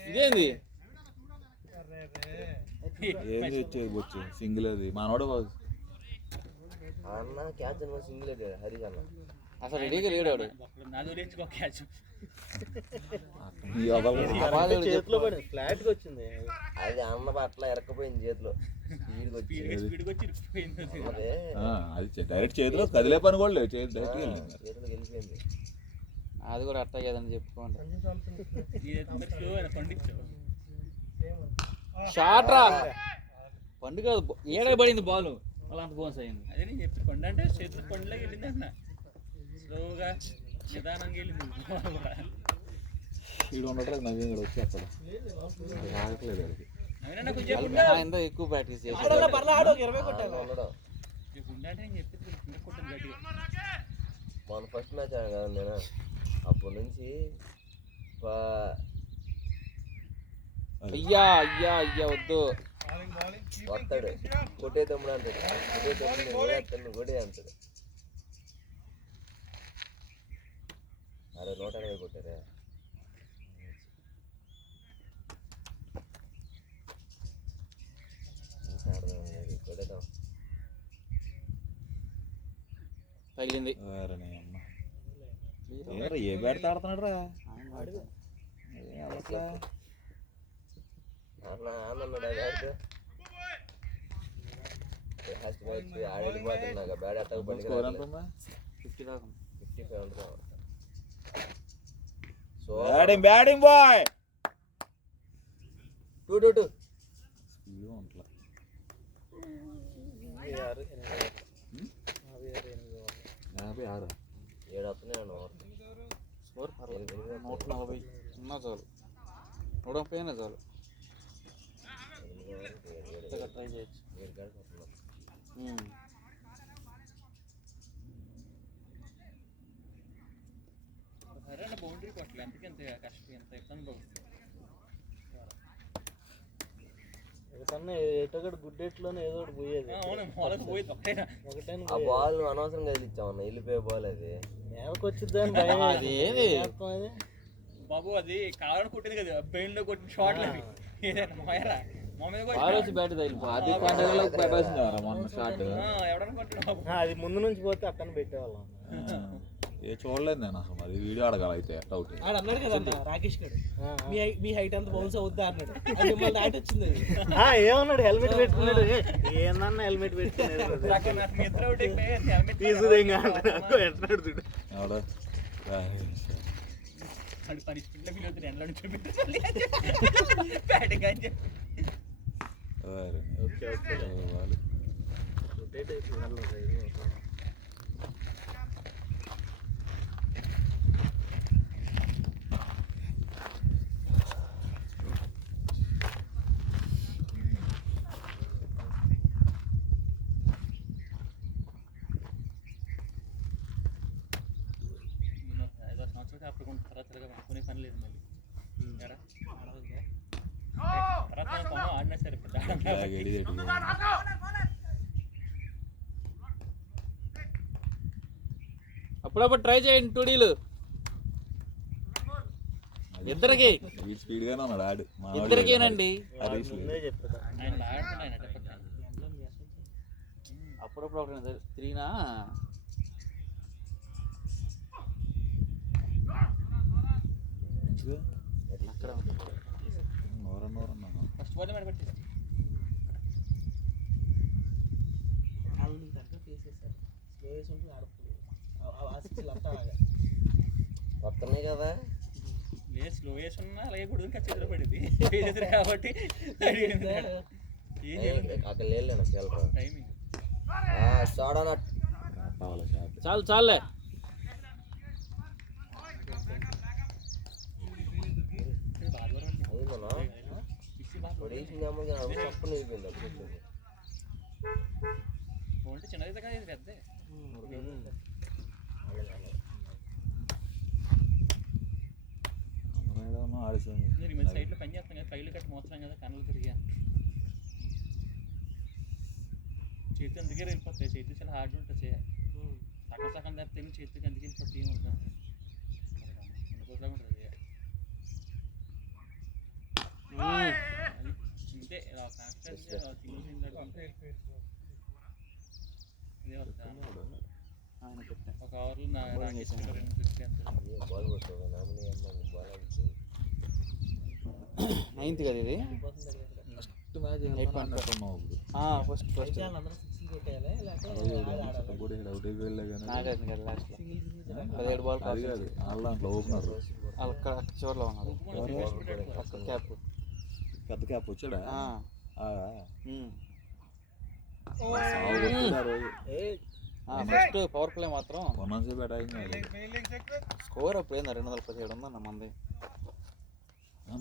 ఇదేంది? ఏం చేయవచ్చు సింగిల్ అది మనోడు అన్న క్యాచ్ అన్న సింగిల్ హరీష్ అన్న అసలు రెడీగా లేడాడు. నాది వదిలేసుకో క్యాచ్. చేతిలో పడి ఫ్లాట్గా వచ్చింది. అది అన్న పట్ల ఎరకపోయింది చేతిలో స్పీడ్కి వచ్చి స్పీడ్కి వచ్చి ఇరికిపోయింది అది. అదే అది డైరెక్ట్ చేతిలో కదిలే పని కూడా లేదు, డైరెక్ట్గా వెళ్ళింది. చేతిలోకి వెళ్ళిపోయింది. అది కూడా అట్టా కదని చెప్పుకోండి. నీదైతే మరి స్లో అయినా పండించావు. షాట్ రా పండుగ ఏడే పడింది బాల్ అలా అంత బౌన్స్ అయింది. అదే నేను చెప్పి కొండ అంటే చేతులు కొండలోకి వెళ్ళింది అన్న. స్లోగా నిదానంగా వెళ్ళింది కూడా. వీడు ఉండటం నవీన్ కూడా వచ్చి అక్కడ ఆగట్లేదు వాడికి. అవునన్నా కొంచెం చెప్పు ఉండు. ఎంత ఎక్కువ ప్రాక్టీస్ చేసి ఆడోళ్ళ పర్లా ఆడో 20 కొట్టాలి. ఉండడం చెప్పు ఉండు అంటే నేను చెప్పేది కింద కొట్టాను గట్టిగా. మన ఫస్ట్ మ్యాచ్ ఆడాను కదా నేను, అప్పటి నుంచి అయ్యా అయ్యా అయ్యా వద్దు. వస్తాడు కొట్టే తమ్ముడు అంటాడు, కొట్టే తమ్ముడు నేను కొడేస్తాను కొట్టే అంటాడు. అరే 120 కొట్టారే. కొట్టేద్దాం. తగిలింది. వారిని అమ్మ. ఏరా ఏ బ్యాట్ ఆడుతున్నాడు రా ఆనందన్నాడు ఫస్ట్ మ్యాచ్ ఆడెళ్ళిపోతున్నాక బ్యాట్ అట్టకు పడి స్కోర్ ఎంత ఉందా? 50 దాకా 55 ఉంటుంది. సో బ్యాటింగ్ బాయ్ 2-2 స్పీడ్ ఉంటలా. 56 7 వస్తున్నాయండి ఓవర్. స్కోర్ 140 ఉన్నా చాలు, 130 అయినా చాలు. ట్రై చేయొచ్చు. 7 గంటలు వస్తున్నాం. సరే అన్న బౌండరీ కొట్టలే అందుకే ఎంత కష్టం ఎంత ఇబ్బంది అవుతుంది. కన్నా ఎటగడు గుడ్డెట్లోనే ఏదో ఒకటి పోయేది. అవును మొదలకు పోయింది ఒకటేనా. ఒకటైనా ఆ బాల్ అనవసరంగా వదిలిచ్చామన్న, వెళ్ళిపోయే బాల్ అది. నేలకు వచ్చిద్దా అని భయం. అది ఏది? అది బాబు అది కావాలని కొట్టింది కదా, బ్రెయిన్ లో కొట్టిన షాట్లు అవి. ఏదైనా మోయరా మా మీద బాల్ వచ్చి బ్యాట్ తగిలిపోయింది. అది పండుగలకు పెట్టాల్సింది మొన్న షాట్. ఎవడన్నా కొట్టిన బాబు. అది ముందు నుంచి పోతే అట్టని పెట్టేవాళ్ళం. ఏ చూడలేదు నేను అసలు, అది వీడియో అడగాలి అయితే డౌట్. ఆడు అన్నాడు కదా అన్న రాకేష్ గారు, మీ హైట్ అంత బౌన్స్ అవుద్దా అన్నాడు. అది మిమ్మల్ని దాటి వచ్చింది. ఏమన్నాడు హెల్మెట్ పెట్టుకున్నాడు. ఏందన్నా హెల్మెట్ పెట్టుకున్నాడు నిద్ర ఒకటి హెల్మెట్ తీసుదేగా చూడు. ఎవడో అది పనిష్మెంట్లో ఫీల్ అవుతుంది. ఎండలో నుంచి బ్యాటింగ్ అని చెప్పి వాళ్ళు అప్పుడు తర్వాత కొనే పని లేదు మళ్ళీ. తర్వాత ఆడినా సరే అప్పుడప్పుడు ట్రై చేయండి టూడీలు ఇద్దరికి. స్పీడ్ గానే ఉన్నాడు ఆడు. ఇద్దరికేనండి. ముందే చెప్పాడు. ఆయన ఆడుతున్నాడు ఆయన అప్పుడప్పుడు ఒకటి తిరిగినా అక్కడ ఫస్ట్ బాల్ మీద పెట్టేసి వాళ్ళు నీకు దగ్గర చేసేసారు. స్లో వేసి ఉంటే ఆడుతుంది. అంతా వస్తున్నాయి కదా. లేదు స్లో వేసి ఉన్నా అలాగే కొడుకు ఖచ్చితంగా పడింది వేసేది కాబట్టి ఏం చేయాలి అక్కడ లేదు వెళ్ళరా టైమింగ్. చూడనట్టు చాలు చాలులే. అయిందన్నా పడేసింది అమ్మగా తప్పని వెళ్ళిపోయింది అప్పుడు. అంటే చిన్నది కదా ఇది పెద్ద. ఆడిస్తుంది. మీరు ఈ మధ్య సైడ్లో పని చేస్తాం కదా, ఫైల్ కట్టి మోస్తాం కదా, కన్నులు తిరిగా చేతి అందుకే వెళ్ళిపోతాయి. చేతి చాలా హార్డ్ ఉంటుంది చేయాలి. సగం సగం తప్పితే చేతికి అందుకే వెళ్ళిపోతే ఏమవుతుంది ఉంటుంది అంతే. ఆయన పెట్టా ఒక ఓవర్లో రాకేష్ 250 అంత బాల్ కొట్టుకోగా నామినీ అమ్మ బాల్ ఆడితే 9th కదా ఇది ఫస్ట్ మ్యాచ్ అనుకున్నావు ఫస్ట్ అందరూ సిక్స్ కొట్టేయాలి లేకపోతే అవుట్ అయిపోయలే కానీ నాగార్జున గారు లాస్ట్లో సింగిల్ 17 బాల్ అది కాదు వాళ్ళ దాంట్లో ఓపెనర్ అక్కడ చివరిలో ఉన్నారు పక్క క్యాప్ పెద్ద క్యాప్ వచ్చాడా ఫస్ట్ పవర్ ప్లే మాత్రం కొన్నాసేపు అటాకింగ్ స్కోర్ అప్పుడు ఏందా 217 ఉందన్న మంది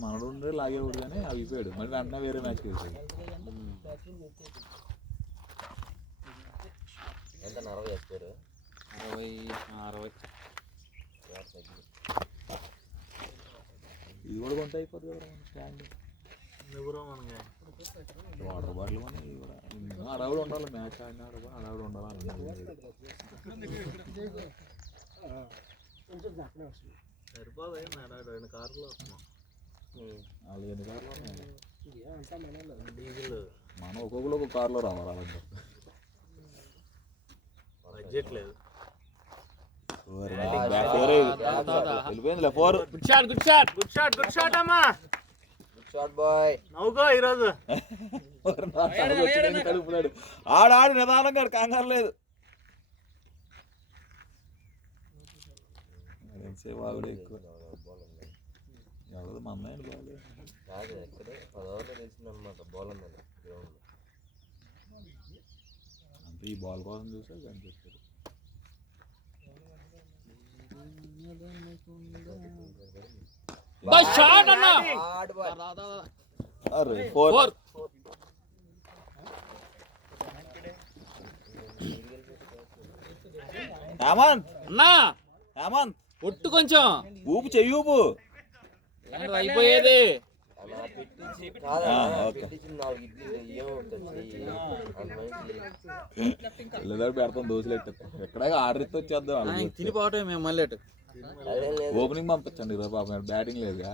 మనడు ఉండే లాగేవాడు కానీ అయిపోయాడు మళ్ళీ వెంటనే వేరే మ్యాచ్కి వెళ్ళిపోయాడు ఎంత 40 వేసుకోరు 60 ఇది కూడా కొంత అయిపోతుంది కదా మన స్టాండ్ వాటర్ బాటిల్ మన ఇది కూడా అడవుడు ఉండాలి మ్యాచ్ ఆడినాడు అడవుడు ఉండాలి సరిపోదు 2 కార్లు వస్తున్నాం వాళ్ళు ఎన్ని కార్లు ఉన్నాయి డీజిల్ మనం ఒక్కొక్కరు ఒక కార్లో రావాలి అలాంటి బడ్జెట్ లేదు వెళ్ళిపోయిందిలే 4 గుడ్ షాట్ అమ్మా షార్ట్ బాయ్ నవ్వుకో ఈరోజు కలుపులాడు ఆడాడు నిదానంగా కంగారు లేదు వాగుడే ఎక్కువ ఎవరు మా అమ్మాయి బాగాలేదు కాదు ఎక్కడే 10 ఓవర్లో తెలిసిందనమాట బాల్ ఉందని గ్రౌండ్లో అంటే ఈ బాల్ కోసం చూసా కనిపించారు అరే 4 హేమంత్ హేమంత్ ఒట్టు కొంచెం ఊపు చెయ్యి ఊపు అయిపోయేది పెట్టించి 4 ఇడ్లీలు ఏమవుతుంది పిల్లలు పెడతాం దోశలు ఎట్టేస్తాం ఎక్కడ ఆర్డర్ ఇస్తే వచ్చేద్దాం తినిపోవటమే మేము మళ్ళీ అటు ఓపెనింగ్ పంపించండి ఈరోజు పాపం బ్యాటింగ్ లేదుగా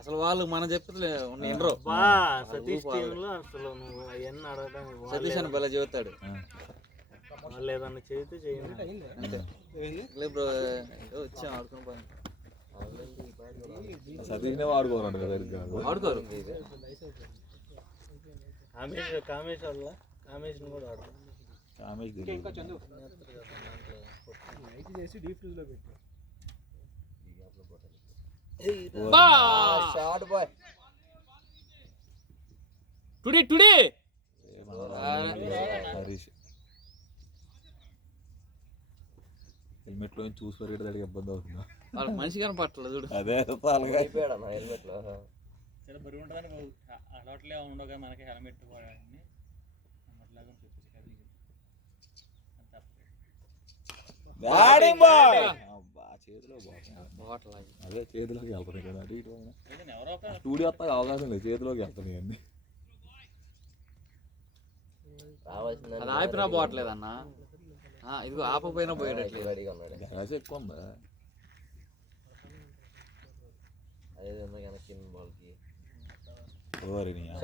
అసలు వాళ్ళు మనం చెప్పలే ఉండరు సతీష్ టీంలో అసలు నువ్వు అవన్నీ అడగడానికి సతీష్ అని భలే చెబుతాడు వాళ్ళు ఏదన్నా చేస్తే చేయండి అంతే ఇప్పుడు వచ్చాం ఆడుకుని పోయి సతీష్నే వాడుకోరండి కదా ఆడుకోరు కామేష్ వాళ్ళ కామేష్ని కూడా ఆడు Kamesh short boy today Harish హెల్మెట్లో చూసి పరిగెడతాడికి ఇబ్బంది అవుతుందా వాళ్ళకి మనిషి కనపట్టలేదు చూడు అదే పాలగా అయిపోయాడు అన్న హెల్మెట్లో చాలా బరువు ఉంటుందని అలవాట్లే ఉండవు కదా మనకి హెల్మెట్ అన్నీ అట్లాగా చెప్పేసి కదా బ్యాటింగ్ బాయ్ అబ్బా చేతిలో బాటల్ అదే చేతిలోకి వెళ్తాయి కదా అటు ఇటు ఎవరో ఒక స్టూడియో వస్తాక అవకాశం లేదు చేతిలోకి వెళ్తాయి అన్నీ అది ఆపినా పోవట్లేదన్నా ఇదిగో ఆపకపోయినా పోయేటట్లేదు రెడీగా ఉన్నాడు గ్యాస్ ఎక్కువ ఉందా అదేవిధంగా వెనక్కి బాల్కి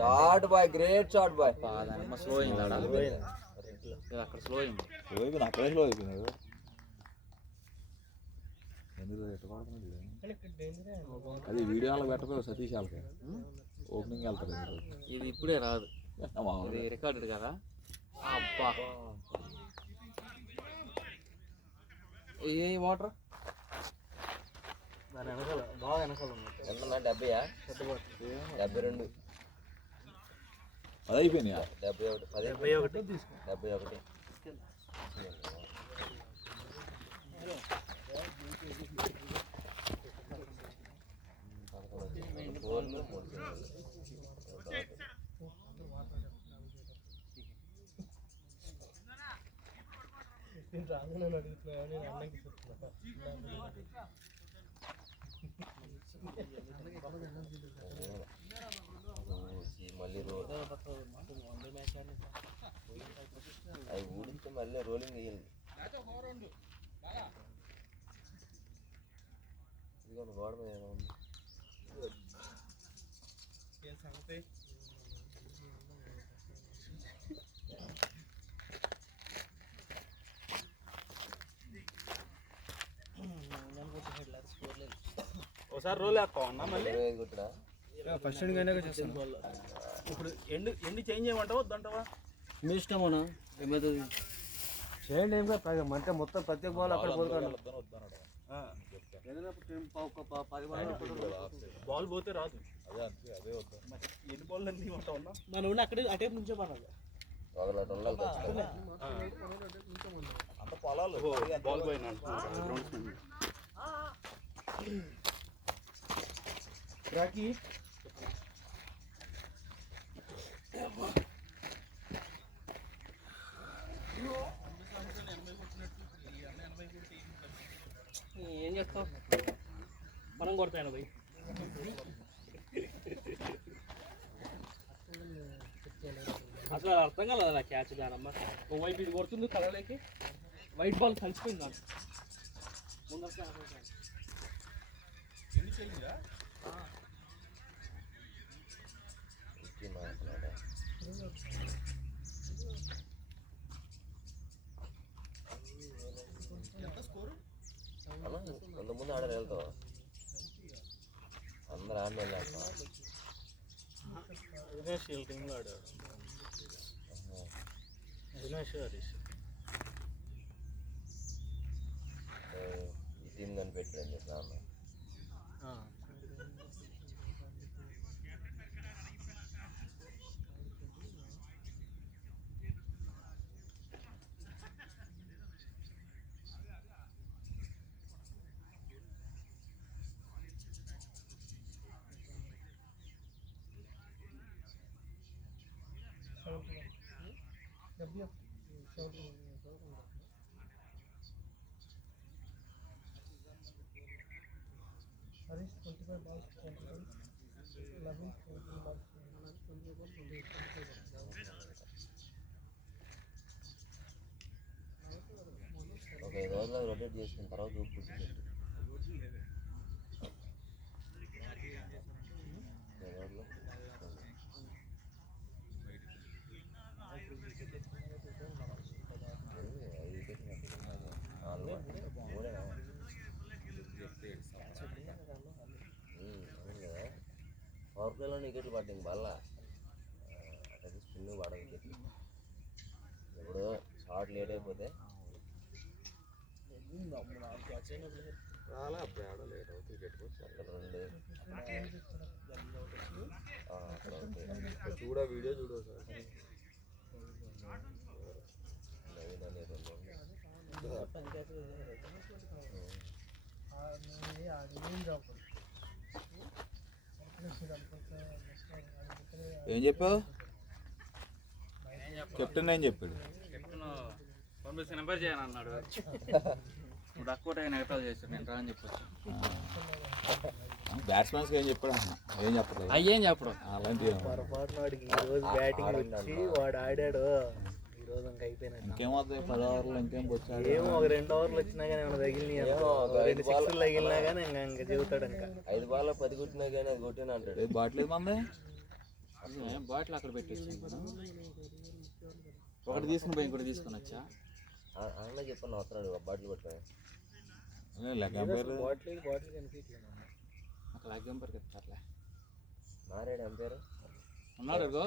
short boy great short boy దానిమ్మ స్లో అయింది అక్కడ స్లో అయింది అయిపోయింది అక్కడే స్లో అయిపోయినాడు ఎందుకు ఎట్టుకోవడం అది వీడియో వాళ్ళకి పెట్టకపోయి సతీష్ వాళ్ళకి ఓపెనింగ్ వెళ్తారు ఇది ఇప్పుడే రాదు ఇది రికార్డెడ్ కదా అబ్బా ఏ వాటర్ దాని వెనకాల బాగా వెనకాల ఉన్నట్టు ఎంత 70 72 అది అయిపోయినాయా 71 71 నేను రాగానే అడుగుతున్నా నేను అన్నకి చెప్తున్నా మళ్ళీ అవి ఊడిస్తే మళ్ళీ రోలింగ్ వేయాలి ఇదిగోండి గోడ మీద సంగతి ఒకసారి రోల్ వేస్తాం అన్న మళ్ళీ 25 కొట్టుడా ఫస్ట్ ఎండ్ అయినాక చేస్తాను. ఇప్పుడు ఎండ్ చేంజ్ చేయమంటావా వద్దంటావా? మీ ఇష్టం అన్న, ఏమవుతుంది చేయండి. ఏం కాదు, అంటే మొత్తం ప్రతి బాల్ అక్కడ పోతాను. బాల్ పోతే రాదు. అదే వద్దాం. ఎన్ని బాల్ అన్నీ ఉంటావు అన్న? మనం అక్కడే అటే నుంచే పడాలి. అంత పొలాలు బాల్ పోయినా రాకి ఏం చేస్తావు, మనం కొడతాను పోయి. అసలు అర్థం కాలేదు నా క్యాచ్ దానమ్మ. ఓ వైపు ఇది కొడుతుంది కలలేకి, వైట్ బాల్ కలిసిపోయింది దాన్ని ముందర. కొంతమంది ఆడ వెళ్తావు, అందరు ఆడ వెళ్ళాక అవినాష్ వీళ్ళ టీంలో ఆడాడు. అవినాష్ హరీష్ ఈ టీం కనిపెట్టాడు నాన్న. ఒక 5 రోజులు రొటేట్ చేసుకున్న తర్వాత కూర్చుంటాడు. పవర్ ప్లేలో వికెట్లు పడ్డాయి మళ్ళా, అది స్పిన్ పడ వికెట్లు. ఇప్పుడు షార్ట్ లేట్ అయిపోతే రాలే అప్పుడు ఆడ లేట్ అవుతుంది వికెట్ అక్కడ 2 అక్కడ ఉంటాయి. చూడ వీడియో చూడ సార్. నవీన్ అనే 2 ఉన్నాయి. ఏం చెప్పావు? కెప్టెన్ ఏం చెప్పాడు? కెప్టెన్ పంపిస్తే నెంబర్ చేయను అన్నాడు. ఇప్పుడు అక్కూట నెగటివ్ చేశాడు, నేను రా అని చెప్పొచ్చు. బ్యాట్స్మెన్స్కి ఏం చెప్పాడు అన్న? ఏం చెప్పలేదు. అయ్యేం చెప్పడు. అలాంటివి పొరపాటున వాడికి ఈ రోజు బ్యాటింగ్ వచ్చి వాడు ఆడాడు. ఈ రోజు ఇంకా అయిపోయినట్టు. ఇంకేమవుతాయి 10 ఓవర్లు ఇంకేం వచ్చాడు. ఏమో ఒక 2 ఓవర్లు వచ్చినా కానీ ఏమైనా తగిలినాయి, 2 సిక్స్లు తగిలినా కానీ ఇంకా చెబుతాడు. ఇంకా 5 బాల్లో 10 కొట్టినా కానీ అది కొట్టిన అంటాడు. ఏది బాట్లేదు మంది? బాటిల్ అక్కడ పెట్టేసి ఒకటి తీసుకుని పోయి ఇంకోటి తీసుకొని వచ్చా. అన్న చెప్పాను వస్తున్నాడు బాటిల్ కొట్టాను. లెక్క ఎంపైర్ బాటిల్ కనిపించలేదు. నాకు లాగ్ ఎంపైర్ చెప్తారులే. మారాడు ఎంపైర్ ఉన్నాడు ఇదిగో.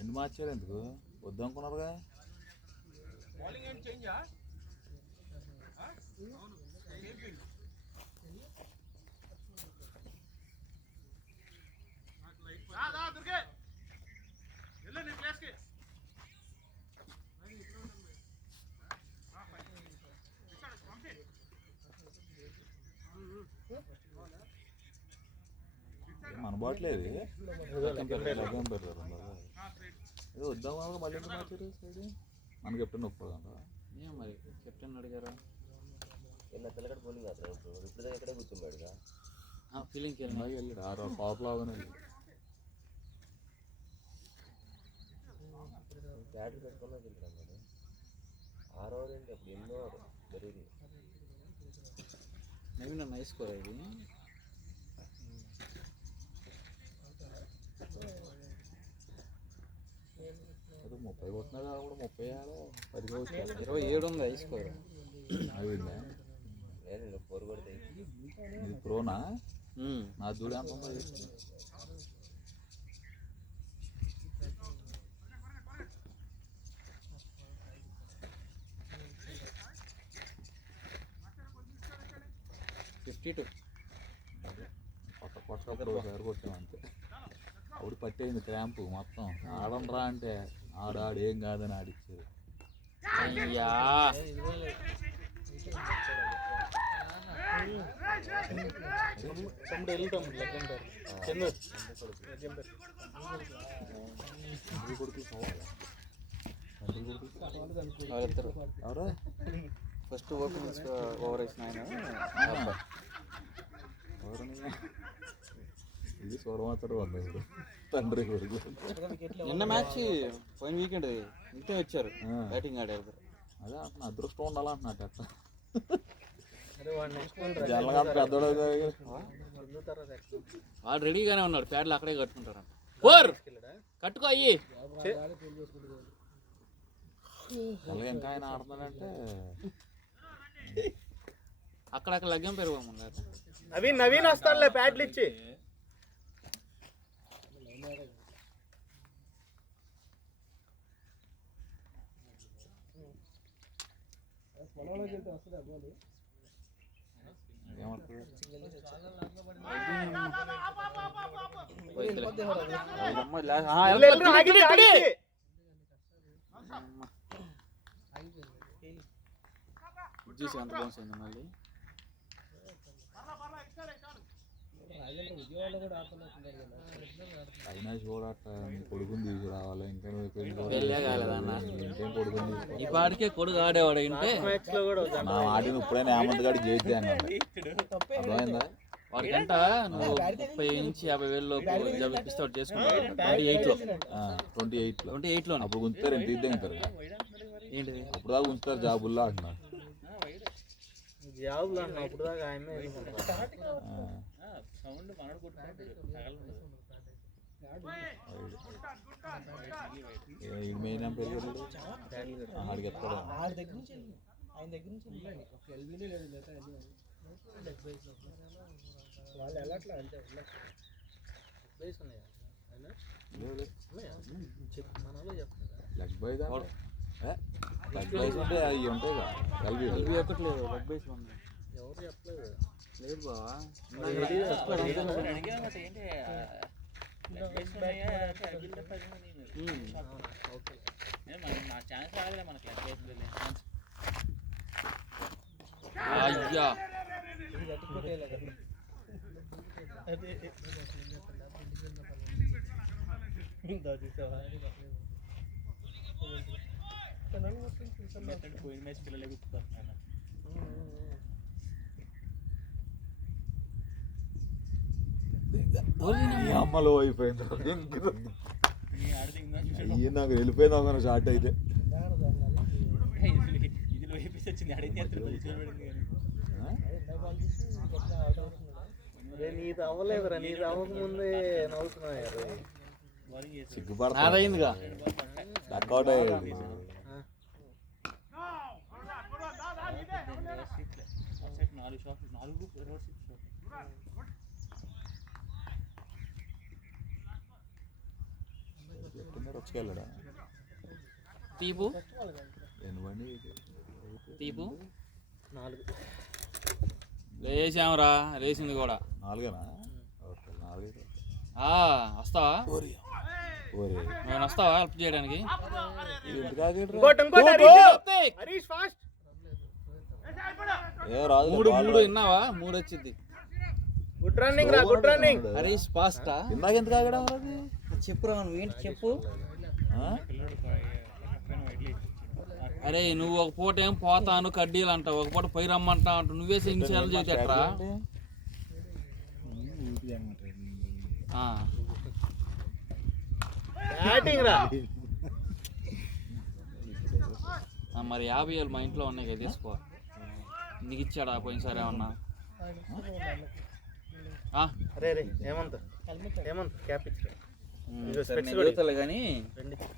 ఎండు మార్చారు ఎందుకు? వద్దు అనుకున్నారుగా. మన బాట్లేదు ఏదో వద్దాం మళ్ళీ ఎందుకు మార్చారు సైడ్? మన కెప్టెన్ ఒప్పుకోదంట. ఏం మరి కెప్టెన్ అడిగారా? ఇలా తెల్లగడ బౌలింగ్ అతను ఇప్పుడు ఎక్కడే కూర్చోబెడుగా ఫీలింగ్కి వెళ్ళాడు 6 టాప్ లాగానే. బ్యాట్లు పెట్టుకున్నా తింటాం కదా. 6 ఓవర్ ఏంటి అప్పుడు 8 ఓవర్ జరిగింది. నవీన్ నైస్ స్కోర్ ఇది. అది 30 కొట్టినా కూడా 30 10 27 ఉంది హై స్కోర్. అయిందా? నేను 4 కొడితే ఇది ప్రోనా నా చూడు ఎంత ఉందో కొట్టప్పుడు ఒకసారి కొట్టాం అంతే అప్పుడు పట్టేయింది క్రాంపు మొత్తం ఆడంరా అంటే ఆడు ఏం కాదని ఆడిచ్చారు. అయ్యా తమ్ముడు వెళ్తాం చంద్ర వాళ్ళిద్దరు ఎవరా ఫస్ట్ ఓపెనింగ్స్ ఓవర్ వేసిన ఆయన ఇది సోరమాతడు వాళ్ళు తండ్రి కొడుకు. నిన్న మ్యాచ్ పోయిన వీకెండ్ ఇంతే వచ్చారు బ్యాటింగ్ ఆడారు. అదే అంటున్నా అదృష్టం ఉండాలంటున్నట్టు అట్లా నెక్స్ట్ జనగా పెద్దోడు వాడు రెడీగానే ఉన్నాడు, ప్యాడ్లు అక్కడే కట్టుకుంటారు. ఫోర్ కట్టుకో అయ్యి. అలాగే ఇంకా ఆయన ఆడుతున్నాడంటే అక్కడక్కడ లగ్గం పెరుగుమన్నారు. నవీన్ వస్తాడులే ప్యాడ్లు ఇచ్చి. చూసి ఎంత బాగుంది మళ్ళీ. అవినాష్ కూడా అట్లా కొడుకుని తీసుకురావాలి. ఇంకా పెళ్ళే కాలేదన్న, ఇంకేం కొడుకుని ఈ పాటికే కొడుకు ఆడేవాడు అంటే మ్యాచ్ లో కూడా నా ఆడిని ఇప్పుడైనా హేమంత్ గారికి చేద్దాం అర్థమైందా. వాడికంట నువ్వు 30 నుంచి 50,000 లోపు జాబ్ ఇప్పిస్తే వాడు చేసుకుంటావు. 28లో 28లో అప్పుడు ఉంచుతారు ఎంత ఇద్దాం ఏంటిది అప్పుడు దాకా ఉంచుతారు జాబుల్లో అంటున్నా. జాబులు అన్న అప్పుడు దాకా ఆయన సౌండ్ మనడు కొట్టుకుంటాడు. మెయిన్ ఆడికి ఎత్తాడు. వాళ్ళు ఎలా అట్లా అంటే లెగ్ బై లెగ్ బైస్ అంటే అవి ఉంటాయి కదా ఎల్బీ ఒక్కట్లేదు లెగ్ బేస్ ఉంది. ఎవరు చెప్పలేదు లేదు బావా, మా ఛాన్స్ రాలేదు మనకి. అయ్యా పోయిన మ్యాచ్ పిల్లలే గుర్తుకొస్తున్నాను. అమ్మలో అయిపోయింది అయ్యి నాకు వెళ్ళిపోయింది ఒక షార్ట్ అయితే. ఇది వేపేసి వచ్చింది అడిగితే నీది అవ్వలేదురా, నీది అవ్వకముందే నవ్వుతున్నాడు. సిగ్గుపడతా నాదైందిగా. డక్అవుట్ అయ్యాడు. వచ్చుకెళ్ళాడా తీపు ఎనుబండి తీపు 4 లేచామురా, లేచింది కూడా. 4 ఓకే 4 వస్తావా? ఓరే నేను వస్తావా హెల్ప్ చేయడానికి? మూడు విన్నావా? 3 వచ్చింది. గుడ్ రన్నింగ్ రా, గుడ్ రన్నింగ్. హరీష్ ఫాస్టా? ఇందాక ఎంత కాగడం చెప్పురా, నువ్వు ఏంటి చెప్పు. అరే నువ్వు ఒక పూట ఏం పోతాను కడ్డీలు అంటావు, ఒక పూట పై రమ్మంటా అంటావు. నువ్వే ఇన్నిసార్లు చేతేట్రా? మరి 50,000 మా ఇంట్లో ఉన్నాయి కదా, తీసుకో. నీకు ఇచ్చాడా పోయినసారి ఏమన్నా? చెబుతాలే కానీ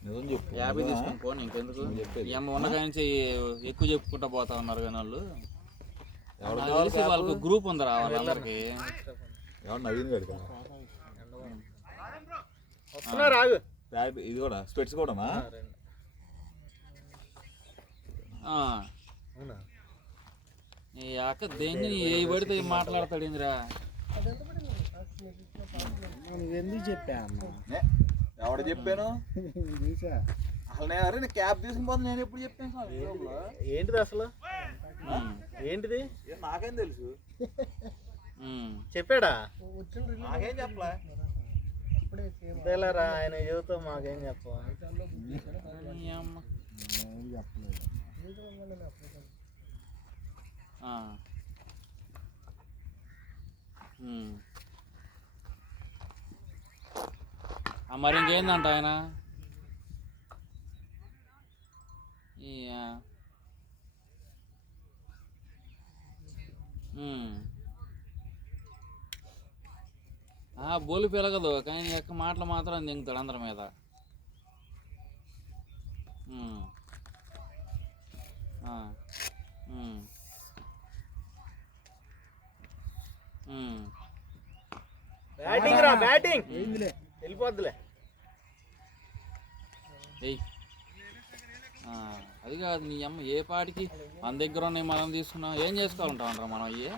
50 తీసుకొని పోను. ఇంకెందుకు? ఈ అమ్మ ఉన్న కానీ ఎక్కువ చెప్పుకుంటా పోతా ఉన్నారు కానీ వాళ్ళు. ఎవరు నాకు కావాలి తెలిసి వాళ్ళకు క్యాప్? గ్రూప్ ఉందిరా వాళ్ళందరికి. ఎవరు నవీన్ గడికి వస్తున్నారు ఆగు. బ్యాగ్ ఇది కూడా స్పెట్స్ కూడానా? రెండు. అవునా? ఈ అక్క దేని ఏ పడితే మాట్లాడతాడు ఇందిరా. నువ్వెందుకు చెప్పా అన్న? ఎవడ చెప్పాను అసలు నేను అరే క్యాబ్ తీసుకుని పోతే నేను ఎప్పుడు చెప్పాను సార్? ఏంటిది అసలు? ఏంటిది? నాకేం తెలుసు, చెప్పాడా? నాకేం చెప్పలే. అంతేలేరా, ఆయన చెబుతా మాకేం చెప్పు. మరి ఇంకేందంట ఆయన? బోలు పెరగదు కానీ ఎక్క మాటలు మాత్రం దింగుతాడు అందరి మీద. బ్యాటింగ్ రా, బ్యాటింగ్ వెళ్ళిపోద్దులే. ఏయ్ అది కాదు నీ అమ్మ, ఏ పాటికి మన దగ్గర ఉన్నాయి మనం తీసుకున్నాం, ఏం చేసుకోవాలంటాం అంటారా మనం అయ్యి?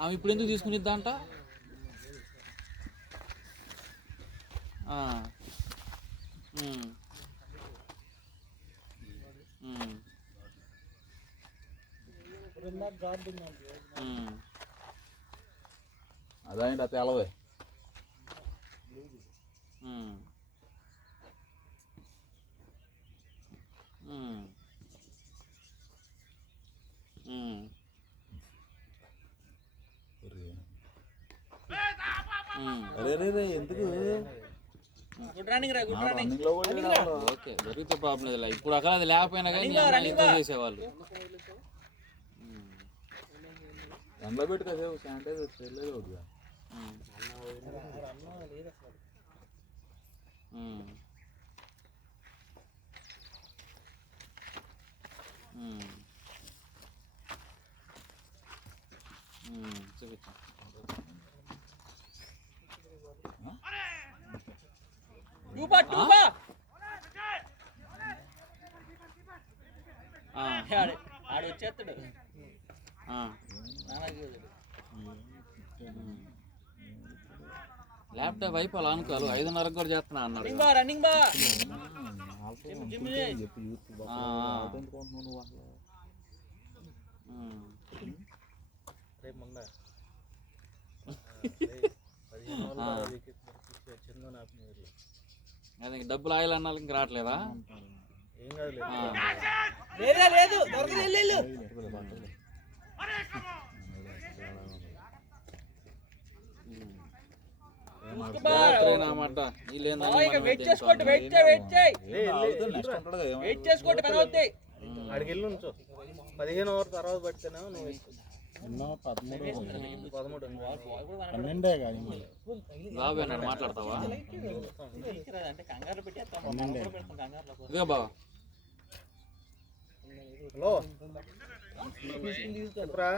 ఆమె ఇప్పుడు ఎందుకు తీసుకునిద్దంట? అదేంటి తెలవే. అరే రే ఎందుకు రన్నింగ్ లో ఓకే దొరికితే ప్రాబ్లం లేదు. ఇప్పుడు అక్కడ అది లేకపోయినా కానీ ఎక్కువ చేసేవాళ్ళు. ఎండలో పెట్టి కాసేపు శానిటైజర్ చేయలేదు అవుతుందా? చూపించా ఆడు వచ్చేస్తాడు. ల్యాప్టాప్ అయిపోవాలి అనుకోవాలి 5:30 కూడా చేస్తున్నా అన్నాడు. రన్నింగ్ బా రేపు ముందా డబ్బులు ఆయిల్ అన్నా ఇంక రావట్లేదా? ఏం కాదు మాట అడిగి వెళ్ళి ఉంచు. 15 ఓవర్ తర్వాత పడితేనేమో నువ్వు ఎన్నో 13 12 మాట్లాడతావా? కంగారు పెట్టేస్తాం. ఇదిగో బావ హలో చెప్పరా?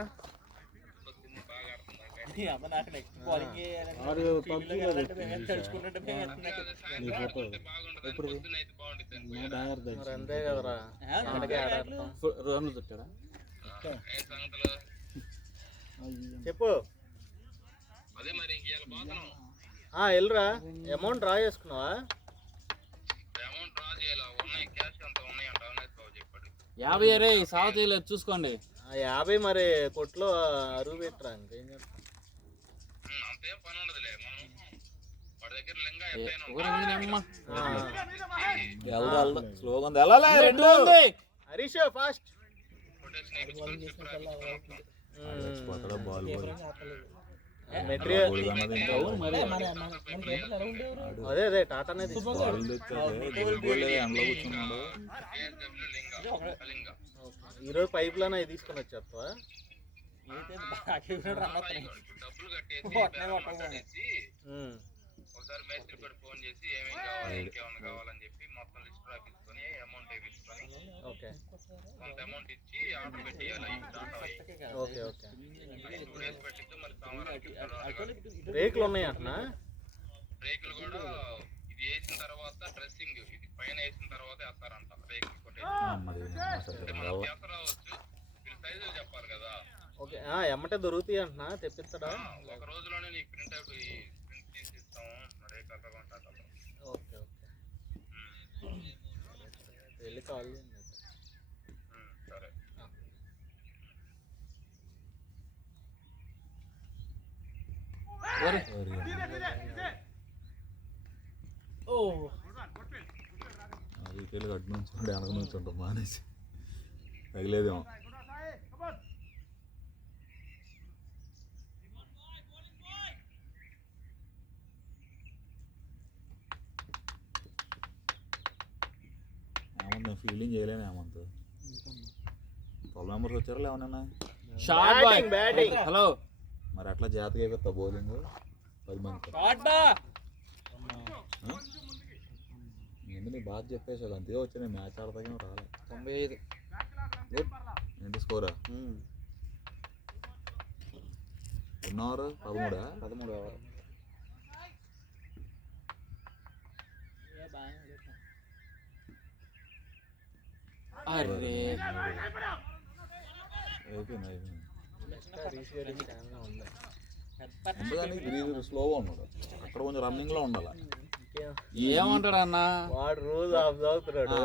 అంతే కదరా, చెప్పు. వెళ్ళరా, అమౌంట్ డ్రా చేసుకున్నావా? 50 రే సాగు చేయలేదు చూసుకోండి. 50 మరి కొట్లో అరువు పెట్టరా, ఇంకేం చెప్తా. హరీష్ ఫాస్ట్ మెటీరియల్ అదే టాటానే ఈరోజు పైప్ లైన్ అవి తీసుకొని వచ్చేస్తావా? ఒకసారి మేస్త్రి పడి ఫోన్ చేసి ఏమేమి కావాలి ఇంకేమన్నా కావాలని చెప్పి మొత్తం లిస్ట్ రాపించుకొని అమౌంట్ వేయించుకొని ఓకే కొంత అమౌంట్ ఇచ్చి ఆర్డర్ పెట్టేయాలి అవి దాంట్లో అవి ఓకే ఓకే 2 days పెట్టిస్తే మరి సోమవారం రేకులు ఉన్నాయి అంటనా బ్రేకులు కూడా ఇది వేసిన తర్వాత డ్రెస్సింగ్ ఇది పైన వేసిన తర్వాత వేస్తారంట రేకులు కొట్టేసి అంటే మనం చేత రావచ్చు మీరు సైజులు చెప్పాలి కదా ఓకే ఎమ్మటే దొరుకుతాయి అంటున్నా తెప్పిస్తాడా ఒక రోజులోనే నీకు ప్రింట్ అవుట్ ప్రింట్ తీసి ఇస్తాము రేకు అక్కడ కొంటారు ఓకే ఓకే వెళ్ళి కాల్ చేయండి సరే ఓ రీటైల్ అటు నుంచి ఉండి వెనక నుంచి ఉంటాం మానేసి తగిలేదేమో. ఏమంత నేను ఫీల్డింగ్ చేయలేను ఏమంత 12 మెంబర్స్ వచ్చారా లేవనన్నా షాట్ బ్యాటింగ్ హలో మరి అట్లా జాతక అయిపోతా బౌలింగ్ 10 మంది ఎందుకు బాగా చెప్పేసాడు అంతే వచ్చి నేను మ్యాచ్ ఆడతాకేమో రాలే 95. ఏంటి స్కోరా 1 ఓవర్ 13 ఓవర్. అరే అయిపోయింది ఉంది అందుకని స్లోగా ఉన్నాడు అక్కడ కొంచెం రన్నింగ్లో ఉండాలి. ఏమంటాడు అన్న వాడు రోజు ఆఫ్ అవుతున్నాడు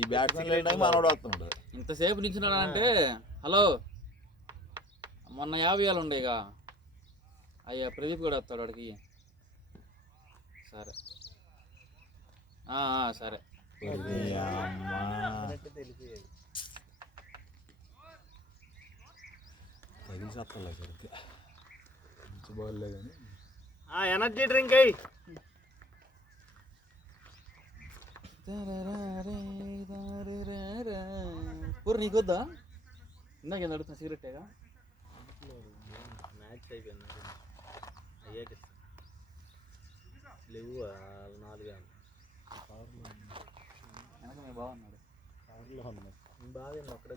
ఈ బ్యాట్స్మెన్ లేని మనోడు వస్తున్నాడు. ఇంతసేపు నిల్చున్నాడు అంటే హలో మొన్న 50 ఉండే ఇక అయ్యా ప్రదీప్ కూడా వస్తాడు వాడికి. సరే సరే తగిలి చేస్తాలే సరికి మంచి బాల్లే కానీ ఎనర్జీ డ్రింక్ అయ్యి పూర్ నీకొద్దా ఇందాక ఎంత అడుగుతున్నా సిగరెట్టేగా మ్యాచ్ అయిపోయింది అయ్యాక లేవు 4 వెనక మీ బాగున్నాడు బాగా ఒక్కడే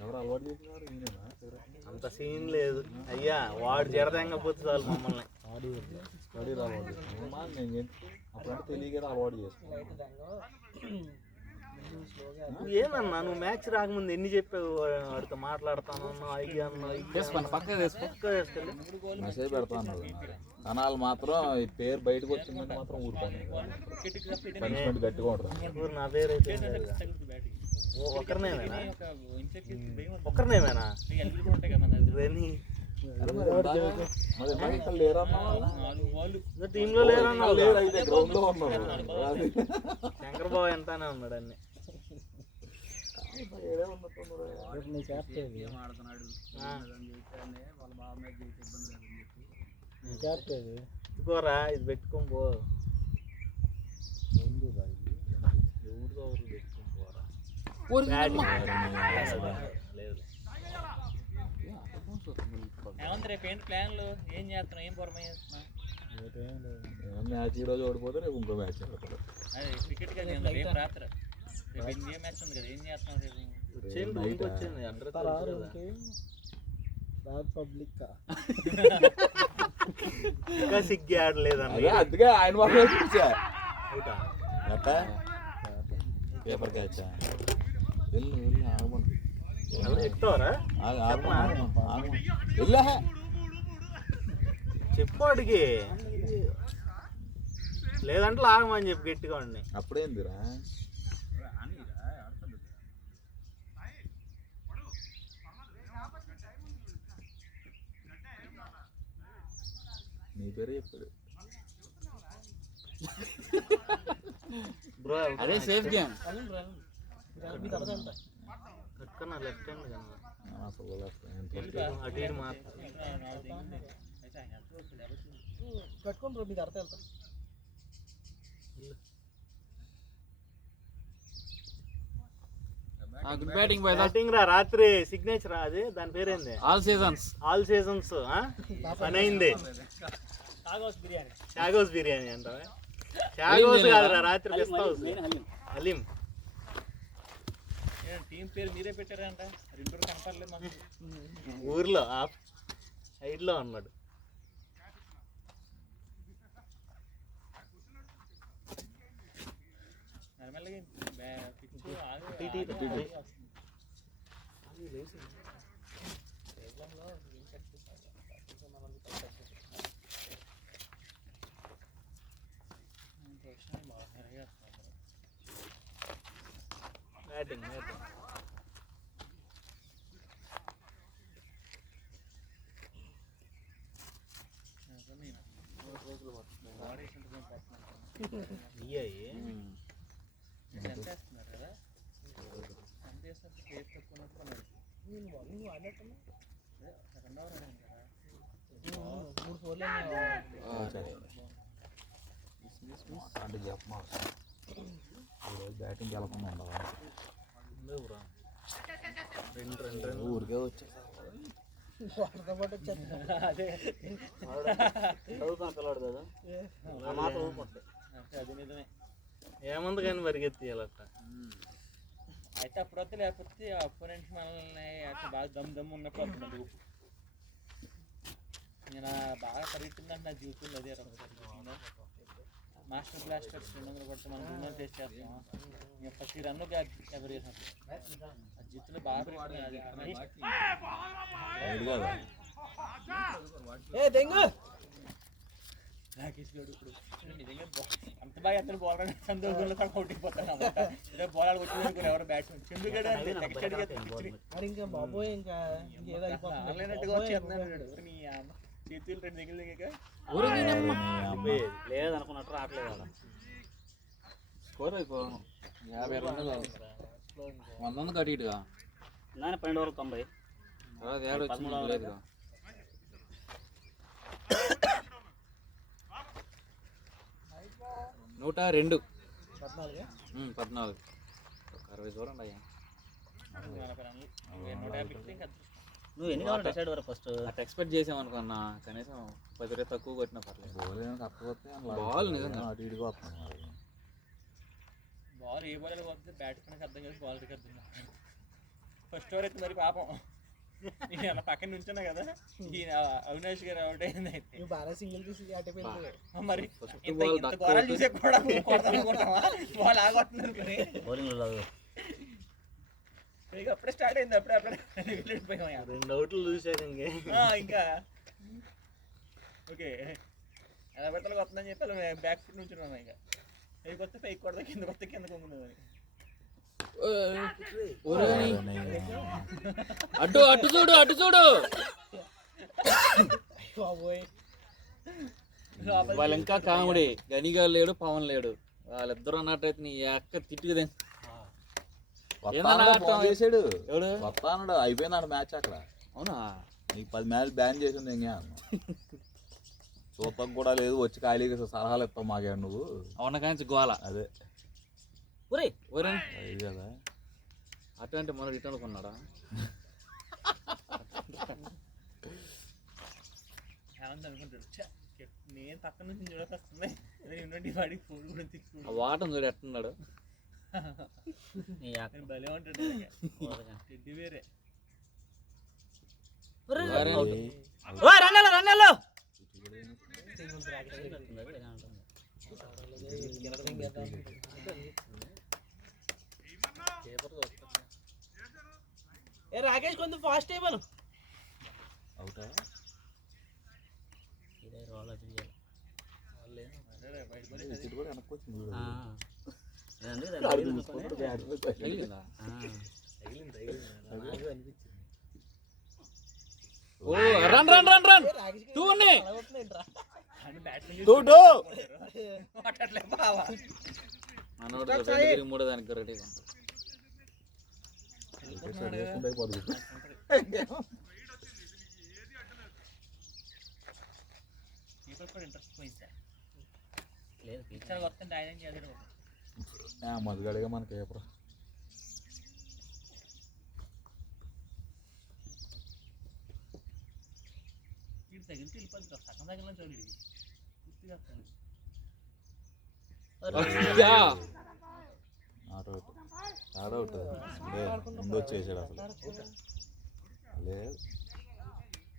ఎవరు అలవాటు చేసినారు ఈయనేనా అంత సీన్ లేదు అయ్యా వాడు జరదంగపోతే చాలు మమ్మల్ని స్టడీ అలవాటు చేస్తున్నాను నేను అప్పుడంటే తెలియక అలవాటు చేసుకున్నాను. ఏమన్నా నువ్వు మ్యాచ్ రాకముందు ఎన్ని చెప్పావు వాడితో మాట్లాడతాను అయ్యా వేసుకోండి పక్క వేసుకో మెసేజ్ పెడతా అన్నాడు కనాలు మాత్రం ఈ పేరు బయటకు వచ్చిందంటే మాత్రం ఊరుకోండి పనిష్మెంట్ గట్టిగా ఉంటుంది. నా పేరు అయితే ఒకరినేమేనా టీంలో లేరన్నా గ్రౌండ్ లో ఉన్నాడు శంకర్బాబు ఎంతనే ఉన్నాడు అన్ని ఇదిగోరా ఇది పెట్టుకొని పో ఎవరిదో ఒకరు పెట్టుకొని పోరా లేదు ఏమంత రేపు ఏంటి ప్లాన్లు ఏం చేస్తున్నావు ఏం పొరమ చేస్తున్నావు మ్యాచ్ ఈ రోజు ఓడిపోతే రేపు ఇంకో మ్యాచ్ ఆడతాడు. అదే క్రికెట్ కదా ఏం రేపు రాత్రి రేపు ఏ మ్యాచ్ ఉంది కదా ఏం చేస్తున్నావు రేపు వచ్చింది రూమ్కి వచ్చింది ఇంకా సిగ్గి ఆడలేదన్న అందుకే ఆయన వాళ్ళు చూసా ఎట్టా పేపర్ క్యాచ్ వెళ్ళు వెళ్ళు ఆగమంది ఎక్కుతావరా వెళ్ళా చెప్పు అడిగి లేదంటే లాగమని చెప్పి గట్టిగా ఉండి అప్పుడేందిరా నీ పేరు చెప్పాడు బ్రో అదే సేఫ్ గేమ్ కట్టుకున్నా లెఫ్ట్ హ్యాండ్ కదా అసలు అటు ఇటు మాత్రం కట్టుకోండి బ్రో మీకు అర్థం వెళ్తా గుడ్ బ్యాటింగ్ బాయ్ బ్యాటింగ్ రా రాత్రి సిగ్నేచర్ అది దాని పేరేంది ఆల్ సీజన్స్ ఆల్ సీజన్స్ పని అయింది చాగోస్ బిర్యానీ అంటావా చాగోస్ కాదురా రాత్రి పిస్తావు హలీం టీం పేరు మీరే పెట్టారంట రెండు కనపడలేదు మాకు ఊర్లో సైడ్లో ఉన్నాడు నార్మల్గా బ్యాటింగ్ అయ్యాయి చంపేస్తున్నారు కదా చంపేసినప్పుడు పేరు తక్కువ మరి సెకండ్ ఓవర్ అయింది కదా అంటే చెప్పమా బ్యాటింగ్ వెళ్ళకుండా ఉండవా ఊరికే వచ్చా పిల్లాడు కదా ఆ మాత్రం ఊపుకుంటే అది నిజమే ఏముంది కానీ పరిగెత్తియాలట అయితే అప్పుడు వస్తే లేకపోతే అపోనెంట్స్ మనల్ని అట్లా బాగా దమ్ ఉన్నప్పుడు వస్తుంది ఊపు నేను బాగా పరిగెత్తిందంటే నా జీవితంలో అదే మాస్టర్ బ్లాస్టర్స్ 200 కొడితే మనం 200 టేస్ట్ చేస్తాం ఇంకా ప్రతి రన్ను ఎవరు చేసినప్పుడు ఆ జీవితంలో బాగా పరిగెత్తింది రాకేష్ గౌడ్ ఇప్పుడు నిజంగా అంత బాగా ఎత్తలు బాల్ సందోషంలో తను అవుట్ అయిపోతాను అన్నమాట ఇదే బాల్ ఆడికి వచ్చి ఎవరు బ్యాట్స్మెన్ చంద్రుగడ ఆన్లైనట్టుగా వచ్చేస్తున్నాడు నీ చేతులు 2 దగ్గర లేదనుకున్నట్టు రావట్లేదు అలా స్కోర్ అయిపో 50 రన్నులు 100 కట్టి ఇటుగా నాన్న 12 ఓవర్లు 90 తర్వాత ఏడు వచ్చింది లేదుగా 102 14 60 చూడండి అయ్యా నువ్వు ఎన్ని కావాలి డిసైడ్ వరకు ఫస్ట్ అట్లా ఎక్స్పెక్ట్ చేసామనుకున్నా కనీసం 10 రేట్ తక్కువ కొట్టినా పర్లేదు బౌలింగ్ తప్పకపోతే బాల్ నిజంగా అటు ఇటుగా వస్తున్నాను బాల్ ఏ బాల్ కొడితే బ్యాట్స్మెన్కి అర్థం కాదు బాల్కి అర్థం కాదు ఫస్ట్ ఓవర్ అయితే మరి పాపం నేను అలా పక్కన నుంచున్నా కదా ఈయన అవినాష్ గారు అవుట్ అయింది అయితే మరి ఇంత గోరాలు చూసే కూడా కొడతానుకుంటావా బాల్ ఆగొట్టున్నారు బౌలింగ్లో ఇక అప్పుడే స్టార్ట్ అయింది అప్పుడే వెళ్ళిపోయాం 2 అవుట్లు చూసాక ఇంకా ఓకే ఎలా పెట్టాలి వస్తుందని చెప్పి అలా బ్యాక్ ఫుట్ నుంచి ఉన్నాం ఇక పైకి వస్తే పైకి కొడతా కింద వస్తే కింద కొంగుంది అటు అటు చూడు అటు చూడు వాళ్ళు ఇంకా కామెడీ గనిగా లేడు పవన్ లేడు వాళ్ళిద్దరు అన్నట్టయితే నీ అక్క తిట్టుకుదే చేసాడు వస్తాడు అయిపోయింది మ్యాచ్ అక్కడ అవునా నీకు 10 మ్యాచ్ బ్యాన్ చేసింది ఇంకా చూపం కూడా లేదు వచ్చి ఖాళీగా సలహాలు ఇస్తావు మాకే నువ్వు అవున కానీ గోల అదే ఒరే కదా అటువంటి మనం రిటర్న్ కొన్నాడా అనుకుంటాడు నేను పక్కన నుంచి చూడకొస్తుంది ఇవ్వండి వాడికి ఫోన్ కూడా తీసుకుంటాడు వాటం చూడు ఎట్టున్నాడు భలే ఉంటాడు రెడ్డి వేరే రాకేష్ కొంచెం ఫాస్ట్ అయిపోను అవుతా కూడా వెనక్కి వచ్చింది run run run run two ఉన్నాయి మనోడు 2-3 దానికి రెడీగా ఇంట్రెస్ట్ పోయింది లేదు పిక్చర్ వస్తుంటే ఆయన చేద్దాం మధుగడిగా మనకి వెళ్ళిపోతుంది సగం దగ్గర చూడండి పూర్తిగా వస్తుంది. నాట్ అవుట్ చాలా అవుట్ ముందు వచ్చేసాడు అసలు లేదు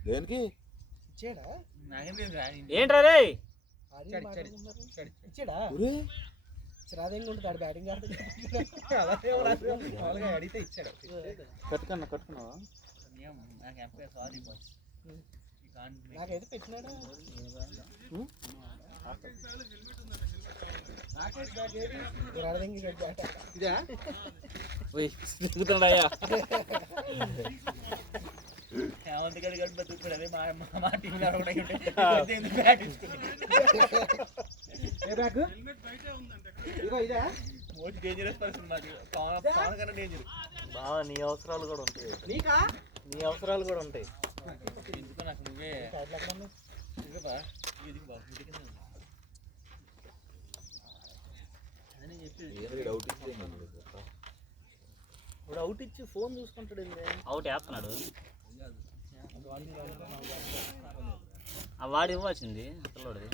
దేనికి నాకేం తెలుసు రా, ఏంట్రా రే ఇచ్చాడా ఒరే చిరాదంగా ఉంటుంది బ్యాటింగ్ అడిగితే ఇచ్చాడు. కట్టుకున్నావా నియమం. నాకు ఎంపైర్ సారీ బాయ్స్ నాకైతే పెట్టినాడా ఇదా తిరుగుతున్నాడయ్యా హేమంత్ గారి గడి బతుకుతాడు. అదే మా టీంలో కూడా ఎందుకు బ్యాట్ తీసుకుని ఇదా మోస్ట్ డేంజరస్ పర్సన్ మాది. పవన్ కన్నా డేంజర్. బావ నీ అవసరాలు కూడా ఉంటాయి. నీకా నీ అవసరాలు కూడా ఉంటాయి. ఎందుకో నాకు నువ్వే నువ్వే బా ఇది బాబు ఇంటి కింద ఉంది. అదే నేను చెప్పేది. డౌట్ ఇప్పుడు అవుట్ ఇచ్చి ఫోన్ చూసుకుంటాడు ఏంది? అవుట్ వేస్తున్నాడు ఆ వాడు ఇవ్వాల్సింది పిల్లోడిది.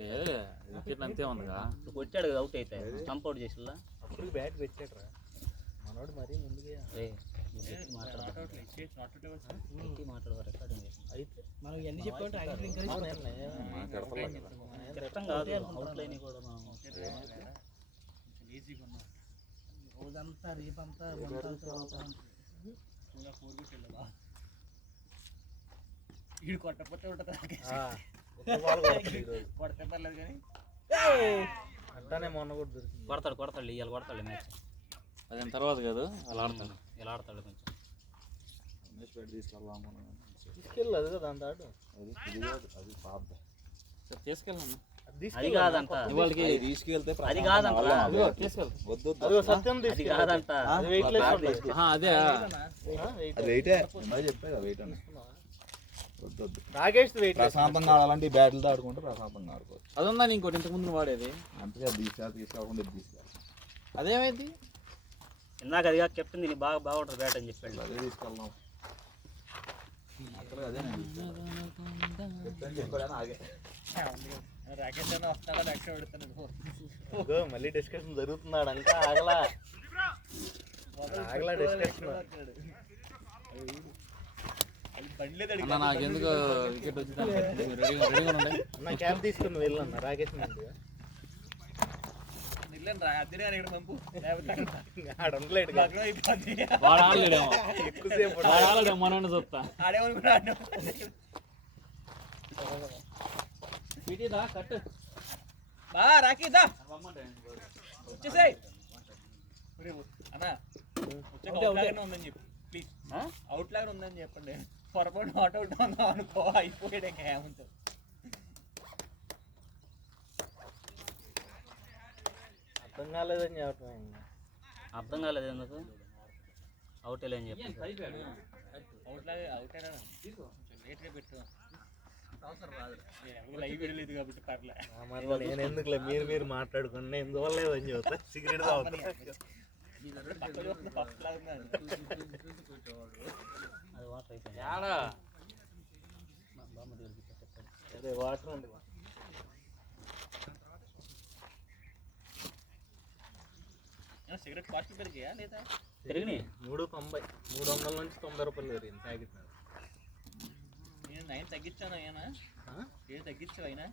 లేదు వికెట్ అంతే ఉందిగా. ఇప్పుడు కొట్టాడు కదా అవుట్ అయితే స్టంప్ అవుట్ చేసిల్లా. అప్పుడు బ్యాట్ పెట్టాడు రా మనోడు మరీ ముందుగా. రే నువ్వు గట్టి మాట్లాడు గట్టి మాట్లాడు రికార్డింగ్ చేసి అయితే మనం ఎన్ని చెప్పామంటే చెప్తాం కాదు అవుట్ లైన్ కూడా మనం ఈజీగా ఉన్నాం. రోజంతా రేపంతా వీడు కొట్టకపోతే ఉంటుంది కొడితే పర్లేదు కానీ అంటానే మొన్న కూడా దొరికింది. కొడతాడు ఇవాళ కొడతాడు మ్యాచ్. అదే తర్వాత కాదు అలా ఆడతాడు. ఇలా ఆడతాడు కొంచెం. తీసుకెళ్ళి అది కదా అంత ఆడు. అది పాప తీసుకెళ్ళాను. అది కాదంట ఇవాళకి తీసుకెళ్తే అది కాదంట వద్దు అదిగో సత్యం అది తీసుకెళ్ళి. కాదంట అది వెయిట్లెస్ ఉంటుంది. అదే అది వెయిటే చెప్పేది వెయిట్ అని వద్దు నాగేష్ వెయిట్ ప్రశాంతంగా ఆడాలంటే ఈ బ్యాట్లతో ఆడుకుంటే ప్రశాంతంగా ఆడుకోవచ్చు. అదుందా ఇంకోటి ఇంతకు ముందు వాడేది. అంతే తీసుకోకుండా తీసుకెళ్ళాలి. అదేమైంది ఇందాక అది కాక కెప్టెన్ దీనికి బాగుంటుంది బ్యాట్ అని చెప్పాడు. అదే తీసుకెళ్దాం అక్కడ అదేనండి చెప్పాడని ఆగే రాకేష్ అన్న వస్తాడా నెక్స్ట్ పెడతాను. ఇదిగో మళ్ళీ డిస్కషన్ జరుగుతున్నాడు ఇంకా ఆగలా డిస్కషన్. అన్న నాకెందుకు వికెట్ వచ్చింది. రెడీగా ఉండే అన్న క్యాప్ తీసుకుని వెళ్ళన్న రాకేష్ నుండి వెళ్ళాను రా అద్దెనే ఇక్కడ పంపు ఆడ ఉండలేడు లగ్నం అయిపోద్ది. వాడు ఆడలేడేమో. ఎక్కువసేపు వాడు ఆడలేడేమో మనోడిని చూస్తా. ఆడేమనుకున్నా ఆడినాం. కట్టు బా రాకీదా వచ్చేసాయి అన్నా వచ్చాక అవుట్ లాగానే ఉందని చెప్పు ప్లీజ్. అవుట్ లాగానే ఉందని చెప్పండి. పొరపాటు నాట్ అవుట్ ఉందాం అనుకో అయిపోయాడు ఇంకా ఏమంటారు. అర్థం కాలేదని చెప్పడం. అర్థం కాలేదు ఎందుకు అవుట్ వెళ్ళని చెప్పి అవుట్ లాగా అవుట్ అయినా లేట్గా పెట్టు లైవ్ వెళ్ళలేదు కాబట్టి పర్లే. మరి నేను ఎందుకులే మీరు మాట్లాడుకున్నా ఎందువల్ల లేదని చెబుతా. సిగరెట్ తాగుతా. పక్క చూస్తుంది ఫస్ట్ లాగా అది వాటర్ అయిపోయింది. అదే వాటర్ ఉంది. సిగరెట్ కాస్ట్ పెరిగాయా లేదా? తిరిగి 390 300 నుంచి 90 రూపాయలు పెరిగింది ప్యాకెట్. నేను 9 తగ్గించాను అయినా ఏడు తగ్గించావు అయినా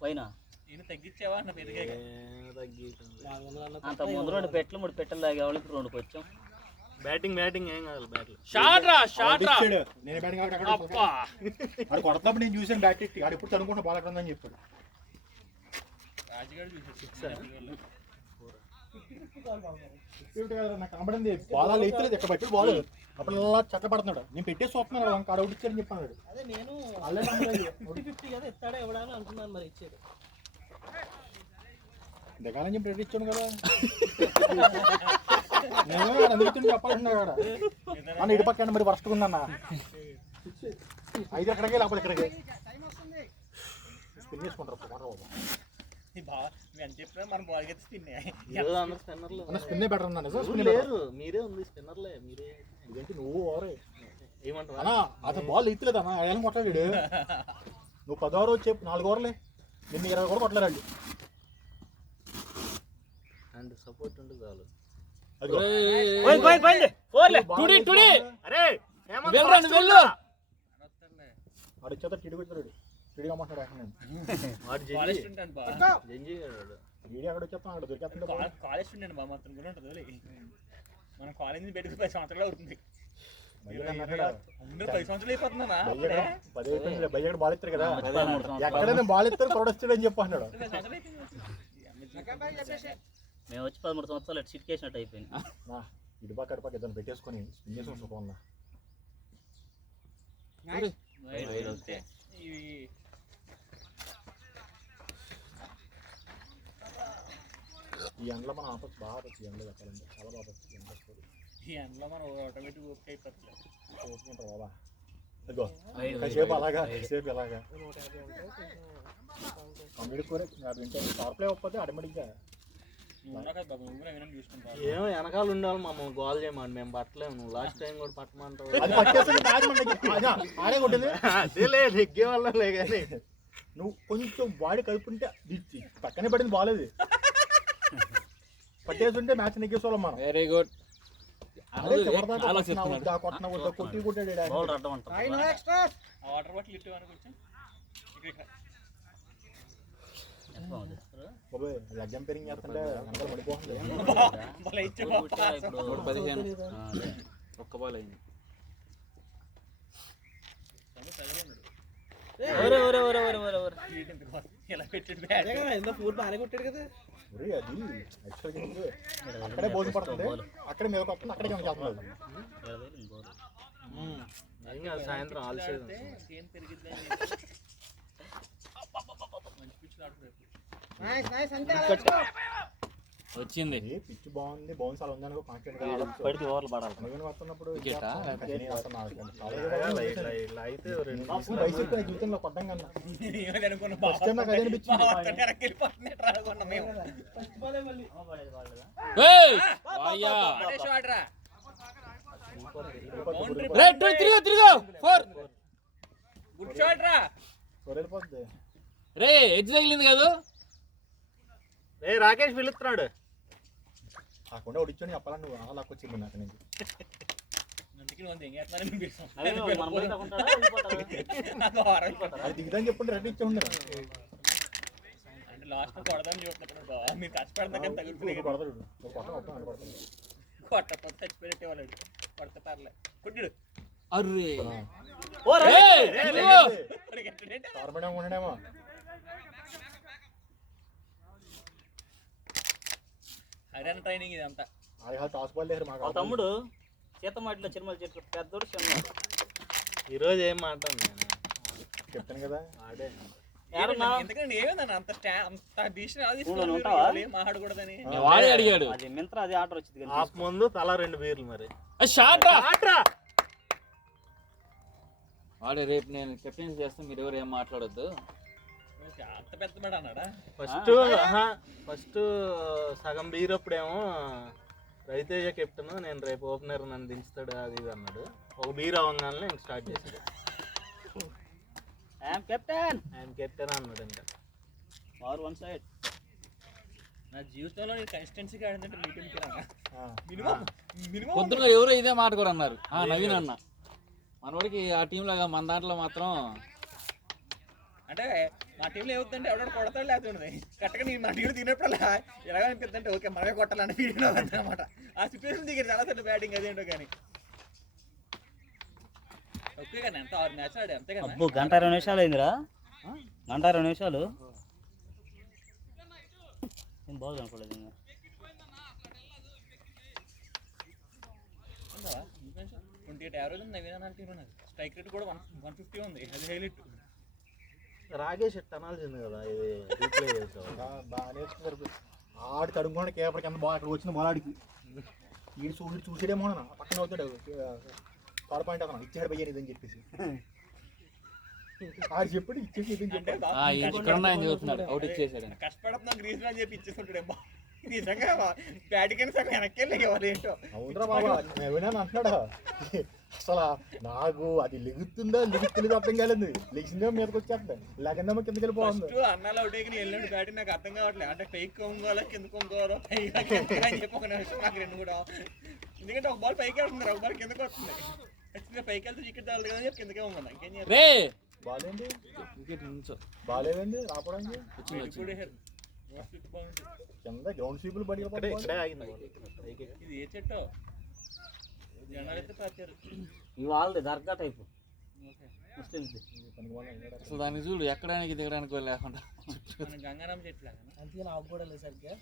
పైన నేను తగ్గించావా అన్న పెరిగాక అంత ముందు 2 పెట్టలు 3 పెట్టలు తాగేవాళ్ళు ఇప్పుడు 2కి వచ్చాం. బ్యాటింగ్ ఏం కాదు బ్యాట్లు. షాట్ రా నేను బ్యాటింగ్ ఆడు కొడతాప్పుడు నేను చూసాను బ్యాట్ ఎట్టి ఆడు ఎప్పుడు తనుకుంటా బాల్ అక్కడ ఉందని చెప్పాడు. రాజుగారు చూసాడు నాకు కనబడింది బాల్ ఎత్తలేదు ఎక్కడ పట్టి బాల్ అప్పుడు ఇలా చెత్త పడుతున్నాడు. నేను పెట్టేసి చూస్తున్నాను ఇంకా అవుట్ ఇచ్చారని చెప్పాను. అదే నేను 50 కదా ఎత్తాడా ఇవ్వడానికి అనుకున్నాను మరి ఇచ్చాడు. దిగాలని చెప్పి రెడీ ఇచ్చాను కదా నేను అందుకు చెప్పాలంటున్నా కదా అన్న ఇటు పక్కన మరి వర్స్ట్ ఉందన్న 5 ఎక్కడికి లేకపోతే ఇక్కడికి స్పిన్ చేసుకుంటారు. నువ్వు ఎంత చెప్పినా మన బాల్ అయితే స్పిన్ ఈరోజు అందరు స్పిన్నర్లు అన్న స్పిన్నే బెటర్ అన్నా నిజం స్పిన్ లేరు, మీరే ఉంది స్పిన్నర్లే, మీరే ఇదేంటి నువ్వు ఓవరే ఏమంటారు అన్నా అతను బాల్ ఇత్తలేదు అన్న ఏం కొట్టలేడు నువ్వు 10 ఓవర్ వచ్చి 4 ఓవర్లే నిన్ను 20 కూడా కొట్టలేరండి అండ్ సపోర్ట్ ఉంటే చాలు. అదిగో అరే వెళ్ళు వాడు వచ్చేత టిడి కొట్టాడు టిడిగా మాట్లాడాడు వాడు కాలేజ్ జంజీ స్టూడెంట్ బా జంజీ గాడు. టీడీ అక్కడ వచ్చేస్తాను అక్కడ దొరికేస్తుంటే కాలేజ్ స్టూడెంట్ బా మొత్తం కూడా ఉంటుంది మన కాలేజ్ నుంచి పెట్టుకు 10 సంవత్సరాలు అవుతుంది. అందరూ 10 సంవత్సరాలు అయిపోతుందా? బయ్యక్కడ బాల్ ఇస్తారు కదా ఎక్కడైనా బాల్ ఇస్తారు తోడొచ్చాడు అని చెప్పి అన్నాడు. మేము వచ్చి 13 సంవత్సరాలు సిట్ కేసినట్టు అయిపోయింది. ఇటుపక్క అటుపక్క ఇద్దరు పెట్టేసుకొని స్పిన్ చేసి సుఖం ఉందా ఈ ఎండలో మనం ఆపచ్చు బాగా ఆపచ్చు ఎండలో చెప్పాలంటే చాలా బాగా ఆపచ్చు ఎండ వస్తుంది ఈ ఎండలో మనం ఆటోమేటిక్ ఓపిక అయిపోతుంది. ఓపుకుంటారు బాబా ఇదిగో కాసేపు అలాగా కాసేపు ఇలాగా కంప్లీట్ వింటే పవర్ ప్లే ఒప్పతే ఆటోమేటిక్గా ఏమో వెనకాల ఉండాలి మమ్మల్ని గోల్ చేయమని మేము పట్టలేము. నువ్వు లాస్ట్ టైం కూడా పట్టమంటావు. అది పట్టేస్తుంది ఆడే కొట్టింది అదేలే నెగ్గే వాళ్ళలే కానీ నువ్వు కొంచెం బాడీ కలుపుంటే పక్కనే పడింది బాగాలేదు పట్టేస్తుంటే మ్యాచ్ నెగ్గేసుకోవాలి మనం. వెరీ గుడ్ అదే కొట్టిన కొట్టి కొట్టాడు బౌలర్ అడ్డం అంటారు. వాటర్ బాటిల్ ఇట్టు అనుకోవచ్చు. బాబాయ్ లెగ్ ఎంపైరింగ్ చేస్తుంటే అందరూ పడిపోతుంది. ఇప్పుడు 15 ఒక్క బాల్ అయింది. ఇలా పెట్టాడు అది యాక్చువల్గా అక్కడే బోధి పడుతుంది అక్కడే మీద వస్తుంది అక్కడే చేస్తున్నారు. సాయంత్రం ఆలస్యం ఏం పెరిగిద్ది మంచి పిచ్చులు ఆడుకోలేదు. వచ్చింది పిచ్ బాగుంది బౌన్స్ అలా ఉందని కాన్ఫిడెంట్ పడితే ఓవర్లు పడాలి. వస్తున్నప్పుడు వికెటా? ఇలా అయితే జీవితంలో కొట్టం కన్నా అనుకున్న ఫస్ట్ టైం నాకు అదే అనిపించింది. ఏయ్ వాయ్యా రైట్ తిరుగు 4 గుడ్ షాట్ రా. వెళ్ళిపోతుంది రే ఎడ్జ్ తగిలింది కాదు. రే రాకేష్ పిలుస్తున్నాడు. కాకుండా ఒడిచోని చెప్పాలని నువ్వు అలా వచ్చింది నాకు నుంచి అందుకే నువ్వు ఎంగేస్తున్నారని పిలిచాం. అది దిగుదని చెప్పండి రెడీ ఇచ్చి ఉండరు అంటే లాస్ట్ కొడదామని చూస్తున్నప్పుడు బాగా మీరు కష్టపడదాం కదా తగులుతున్నాయి. కొడతాడు కొడతాడు కొట్టకపోతే చచ్చిపోయేట్టే వాళ్ళు కొడత పర్లే కొట్టిడు. అర్రే గవర్నమెంట్ ఉండడేమో హర్యానా ట్రైనింగ్ ఇదంతా. అది టాస్ బాల్ లేరు మాకు తమ్ముడు సీతమాటిలో చిరుమల చెట్లు పెద్దోడు చిన్నవాడు. ఈరోజు ఏం మాట్లాడు నేను చెప్తాను కదా ఆడే ఎందుకంటే ఏమైందన్న అంత అంత డిసిషన్ మాట్లాడకూడదని వాడే అడిగాడు. అది మింత్రా అది ఆర్డర్ వచ్చింది కానీ హాఫ్ ముందు తలా 2 బీర్లు మరి షాట్ వాడే రేపు నేను కెప్టెన్సీ చేస్తే మీరు ఎవరు ఏం మాట్లాడొద్దు. అంత పెద్ద మాట అన్నాడా? ఫస్ట్ సగం బీర్ అప్పుడేమో రవితేజ కెప్టెన్ నేను రేపు ఓపెనర్ నన్ను దించుతాడు అది ఇది అన్నాడు. ఒక బీర్ అవ్వగానే నేను స్టార్ట్ చేశాడు. ఐఎమ్ కెప్టెన్ అన్నాడు. ఇంకా ఆర్ వన్ సైడ్. నా జీవితంలో నేను కన్సిస్టెన్సీగా ఆడిందంటే మీటింగ్కి రాగా మినిమం పొద్దున ఎవరో ఇదే మాట కూడా అన్నారు నవీన్ అన్న. మనవాడికి ఆ టీంలో మన దాంట్లో మాత్రం అంటే మా టీంలో ఏమవుతుందంటే ఎవడో కొడతాడు లేకపోతే కరెక్ట్గా నేను నా టీంలో తినప్పుడు ఎలాగ అనిపిస్తుందంటే ఓకే మనమే కొట్టాలని ఫీలింగ్ అనమాట. ఆ సిచ్యువేషన్ దిగారు చాలా సార్లు బ్యాటింగ్ అదేంటో కానీ ఓకే కానీ ఎంత 6 మ్యాచ్ ఆడే అంతే కదా. అబ్బో గంట 20 నిమిషాలు అయిందిరా. గంట 20 నిమిషాలు ఏం బాగుంది అనుకోలేదు. ఇంకా 28 యావరేజ్ ఉంది నవీన్ అన్న టీంలో. స్ట్రైక్ రేట్ కూడా 150 ఉంది. అది హైలైట్. రాకేష్ అనాల్సింది కదా ఇది రీప్లే చేసావు. బాగా నేర్చుకున్నారు ఆడి తడుముకోండి కేపర్ కింద బాగా అక్కడ వచ్చిన బాల్ ఆడికి వీడు చూసేడేమో పక్కన అవుతాడు 3 పాయింట్ అతను ఇచ్చాడు పోయాను ఇదని చెప్పేసి ఆడు చెప్పాడు ఇచ్చేసి ఇది అంటే చెప్పాడు. ఇక్కడ ఉన్నాయని చెబుతున్నాడు అవుట్ ఇచ్చేసాడు కష్టపడుతున్నా గ్రీజ్ అని చెప్పి ఇచ్చేస్తుంటాడేమో నిజంగా బ్యాటికైనా సగం వెనక్కి వెళ్ళి ఎవరు ఏంటో అవునరా బాబా ఎవరైనా అంటున్నాడా అసలు నాకు అది లెగుతుందా లెగుతులేదు అర్థం కాలేదు లెగిసిందే మీదకి వచ్చేస్తాను లేకుండా కిందకి వెళ్ళిపోతుంది. ఫస్ట్ అన్నాలు అవుట్ అయ్యి వెళ్ళాడు బ్యాటింగ్ నాకు అర్థం కావట్లేదు అంటే పైకి కొంగోవాలా కింద కొంగోవాలో పైగా కిందకి అని చెప్పి ఒక నిమిషం నాకు రెండు కూడా ఎందుకంటే ఒక బాల్ పైకి వెళ్తున్నారు ఒక బాల్ కిందకి వస్తుంది ఖచ్చితంగా పైకి వెళ్తే వికెట్ తాగదు కదా చెప్పి కిందకే ఉంది ఇంకేం చేయాలి రే బాలేండి వికెట్ నుంచో బాలేదండి రాపడానికి ఇప్పుడు బాగుంటుంది కింద గ్రౌండ్ స్వీపులు పడి ఇక్కడే ఆగింది ఇది ఏ చెట్టు జనాలు అయితే పాచారు వాళ్ళది దర్గా టైపు ముస్లింది. అసలు దాన్ని చూడు ఎక్కడానికి దిగడానికి లేకుండా మన గంగారాం చెట్లు లాగా అందుకే నాకు కూడా లేదు సరిగ్గా.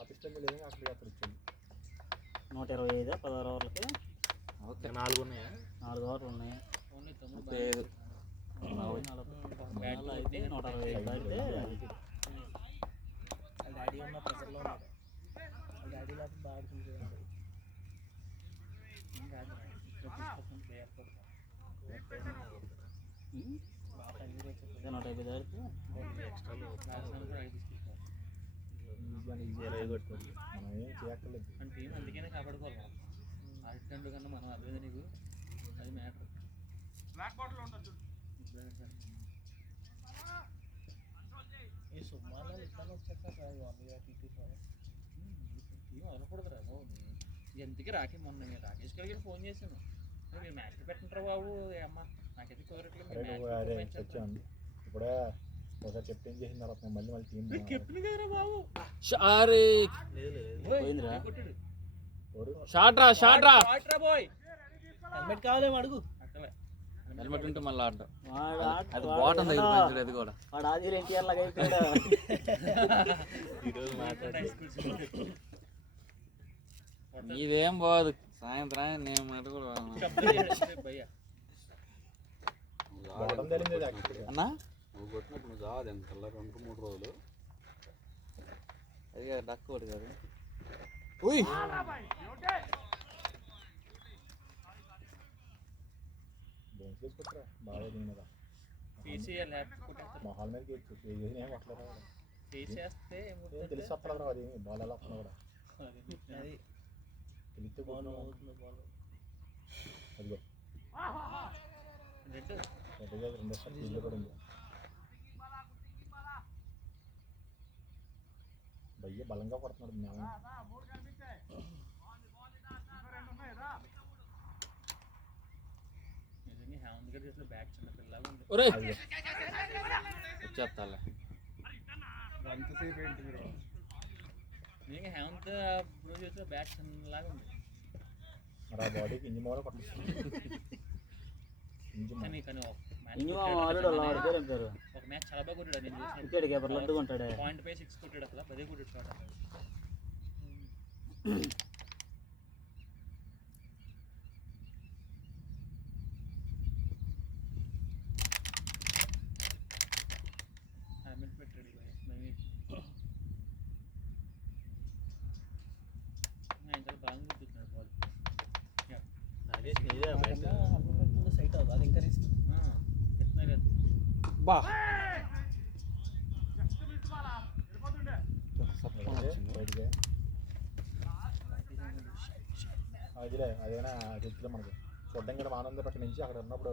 ఆఫీస్లో లేదు అక్కడ అక్కడ ఇచ్చింది 125 16 ఓవర్లకి ఓకే 4 ఉన్నాయా 4 ఓవర్లు ఉన్నాయి. ఓన్లీ 35 బ్యాట్లు అయితే 125 దాటితే వాళ్ళ డాడీ ఉన్న ప్రెషర్లో ఉన్నాడు. వాళ్ళ డాడీ లేకపోతే బాగా ఆడుతుంది. 150 దాటితే మనం ఏం చేయక్కర్లేదు. అంటే అందుకనే కాపాడుకోవాలి అరటిండు కన్నా మనం అదే నీకు అది మ్యాటర్ ఈ సుమారులో ఇట్లా వచ్చేస్తా అనకూడదురా బాబు ఎందుకు రాకే మొన్న రాకేష్ గారికి ఫోన్ చేశాను మీరు మ్యాచ్ పెట్టంటారా బాబు అమ్మ నాకైతే కోరట్లేదు వచ్చాను ఇప్పుడే ఒకసారి కెప్టెన్ చేసిన తర్వాత నేను మళ్ళీ మళ్ళీ టీం కెప్టెన్ గారా బాబు షారే పోయిందిరా. కొట్టాడు షాట్ రా షాట్ రా బాయ్ హెల్మెట్ కావాలేమో అడుగు. అక్కలే హెల్మెట్ ఉంటే మళ్ళీ ఆడడం వాడు అది బాటం దగ్గర పెంచుడు అది కూడా వాడు ఆదిల్ ఎన్టీఆర్ లాగా అయిపోయాడు. ఈరోజు మాట్లాడి ఇదేం పోదు సాయంత్రం నేను మాట కూడా భయ్యా బాటం తెలియదు యాక్చువల్గా. అన్నా నువ్వు కొట్టినప్పుడు నువ్వు చావదు ఎంత 2-3 రోజులు అది డక్ ఒకటి కాదు బౌన్స్ చేసుకుంటారా బాగా దీని మీద తీసేయాలి లేకపోతే మొహాల మీద ఏం కొట్టలేరా తీసేస్తే ఏం తెలిసి వస్తలేదు అది బాల్ ఎలా వస్తున్నా కూడా అది తెలిస్తే బాల్ బాల్ అవుతుంది బాల్. అదిగో రెడ్ పెద్దగా 2 స్టెప్లు కూడా ఉంది. భయ్య బలంగా కొడుతున్నాడు మేము నిజంగా హేమంత్ గారు చేసిన బ్యాట్ చిన్న పిల్లలాగా ఉంది ఒరే వచ్చేస్తాలే నిజంగా హేమంత్ బ్రో చేసిన బ్యాట్ చిన్నలాగా ఉంది మరి ఆ బాడీకి ఇంజి మోడల్ కొట్టేస్తుంది కానీ కానీ ఒక మ్యాచ్ మినిమం ఆల్రెడీ వాడి పేరు ఏం పేరు ఒక మ్యాచ్ చాలా బాగా కొట్టాడు నేను చూసిన వికెట్ కీపర్ లడ్డుగా ఉంటాడే. 0.56 కొట్టాడు అసలు అదే కొట్టాడు షాట్ హ్యామెట్ పెట్టాడు ఇంత బాగా గుర్తున్నాడు బాల్ నాగేష్ నీదే ఆ బ్యాట్. సైట్ అవుతుంది అది ఇంకా రిస్క్. ఎత్తున్నారు కదా బా బయటికి అదిలే అదేనా గుర్తులే మనకి చూడ్డం కూడా ఆనంద పక్క నుంచి అక్కడ ఉన్నప్పుడు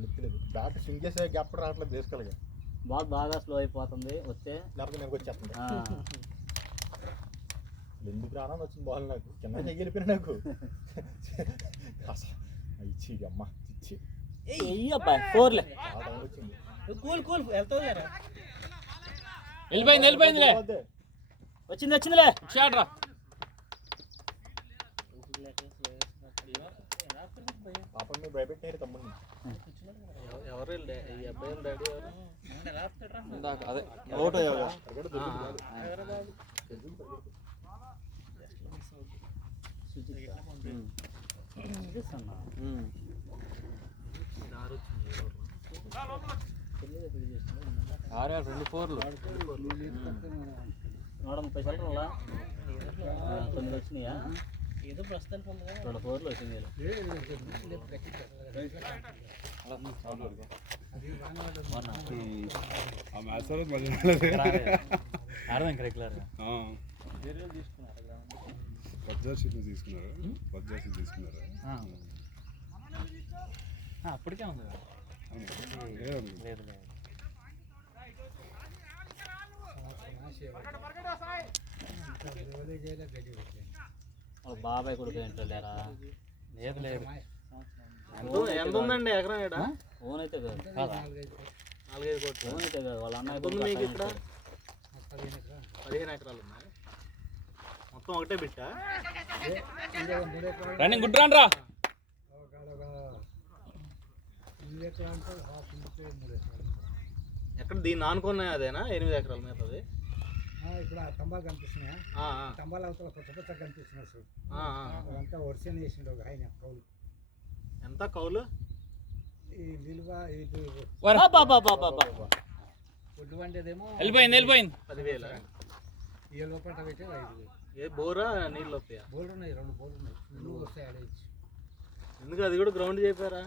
గుర్తులేదు బ్యాట్ స్వింగ్ చేసే గ్యాప్ కూడా రావట్లేదు బేసికల్గా బాల్ బాగా స్లో అయిపోతుంది వస్తే. లేకపోతే నేను వచ్చేస్తుంది ఆ, ఎందుకు రానా వచ్చింది బాల్ నాకు కింద చెయ్యలిపోయిన నాకు అసలు ఇచ్చి అమ్మ ఇచ్చి ఎయ్యబ్బా 4లే. చాలా టైం వచ్చింది కూల్ కూల్ వెళ్తుంది కదా. వెళ్ళిపోయిందిలే వచ్చిందిలే. షాట్ రా పాపం మీరు భయపెట్టారు తమ్ముడిని ఎవరు ఈ అబ్బాయి డాడీ ఎవరు ఎలా ఆపుతాడు ఇందాక అదే అవుట్ అయ్యావు. అక్కడ దొరుకుతుంది ఆరు 24లు 130 సెకండ్లా 9 వచ్చినాయా ఏదో ప్రస్తుతానికి ఉంది కదా. 2 4లు వచ్చింది. ఆ మ్యాచ్ తర్వాత మళ్ళీ ఆడదాం రెగ్యులర్గా. వేరే వాళ్ళు తీసుకున్నారు పద్జార్షీలు తీసుకున్నారా? పద్జార్షీలు తీసుకున్నారా? అప్పటికే ఉంది కదా. లేదు లేదు లేదు బాబాయ్ కొడుకు ఏంటో లేరా? లేదు లేదు ఎంత ఉందండి ఎకరం ఇక్కడ? ఫోన్ అయితే కాదు, 4-5 కోట్లు. ఫోన్ అయితే కాదు, వాళ్ళ అన్నయ్య ఎంత ఉంది మీకు ఇక్కడ? 15 15 ఎకరాలు ఉన్నాయి. మొత్తం ఒకటే బిట్టా? రన్నింగ్ గుడ్ రన్ రా. ఎక్కడ దీన్ని ఆనుకున్నాయి అదేనా 8 ఎకరాల మీద అది? ఇప్పుడు ఆ స్తంభాలు కనిపిస్తున్నాయా? స్తంభాలు అవతల కొత్త కొత్త కనిపిస్తున్నాయి చూడు. అదంతా వర్షం వేసిండు ఒక ఆయన కౌలు. ఎంత కౌలు? ఈ నిలువ ఇది ఒడ్డు వండేదేమో వెళ్ళిపోయింది 10,000. ఏ లోపల పెట్టి 5,000. ఏ బోరా నీళ్ళు వస్తాయా? బోర్లు ఉన్నాయి, 2 బోర్లు ఉన్నాయి. నువ్వు వస్తాయి ఆడేసి. ఎందుకు అది కూడా గ్రౌండ్ చెప్పారా?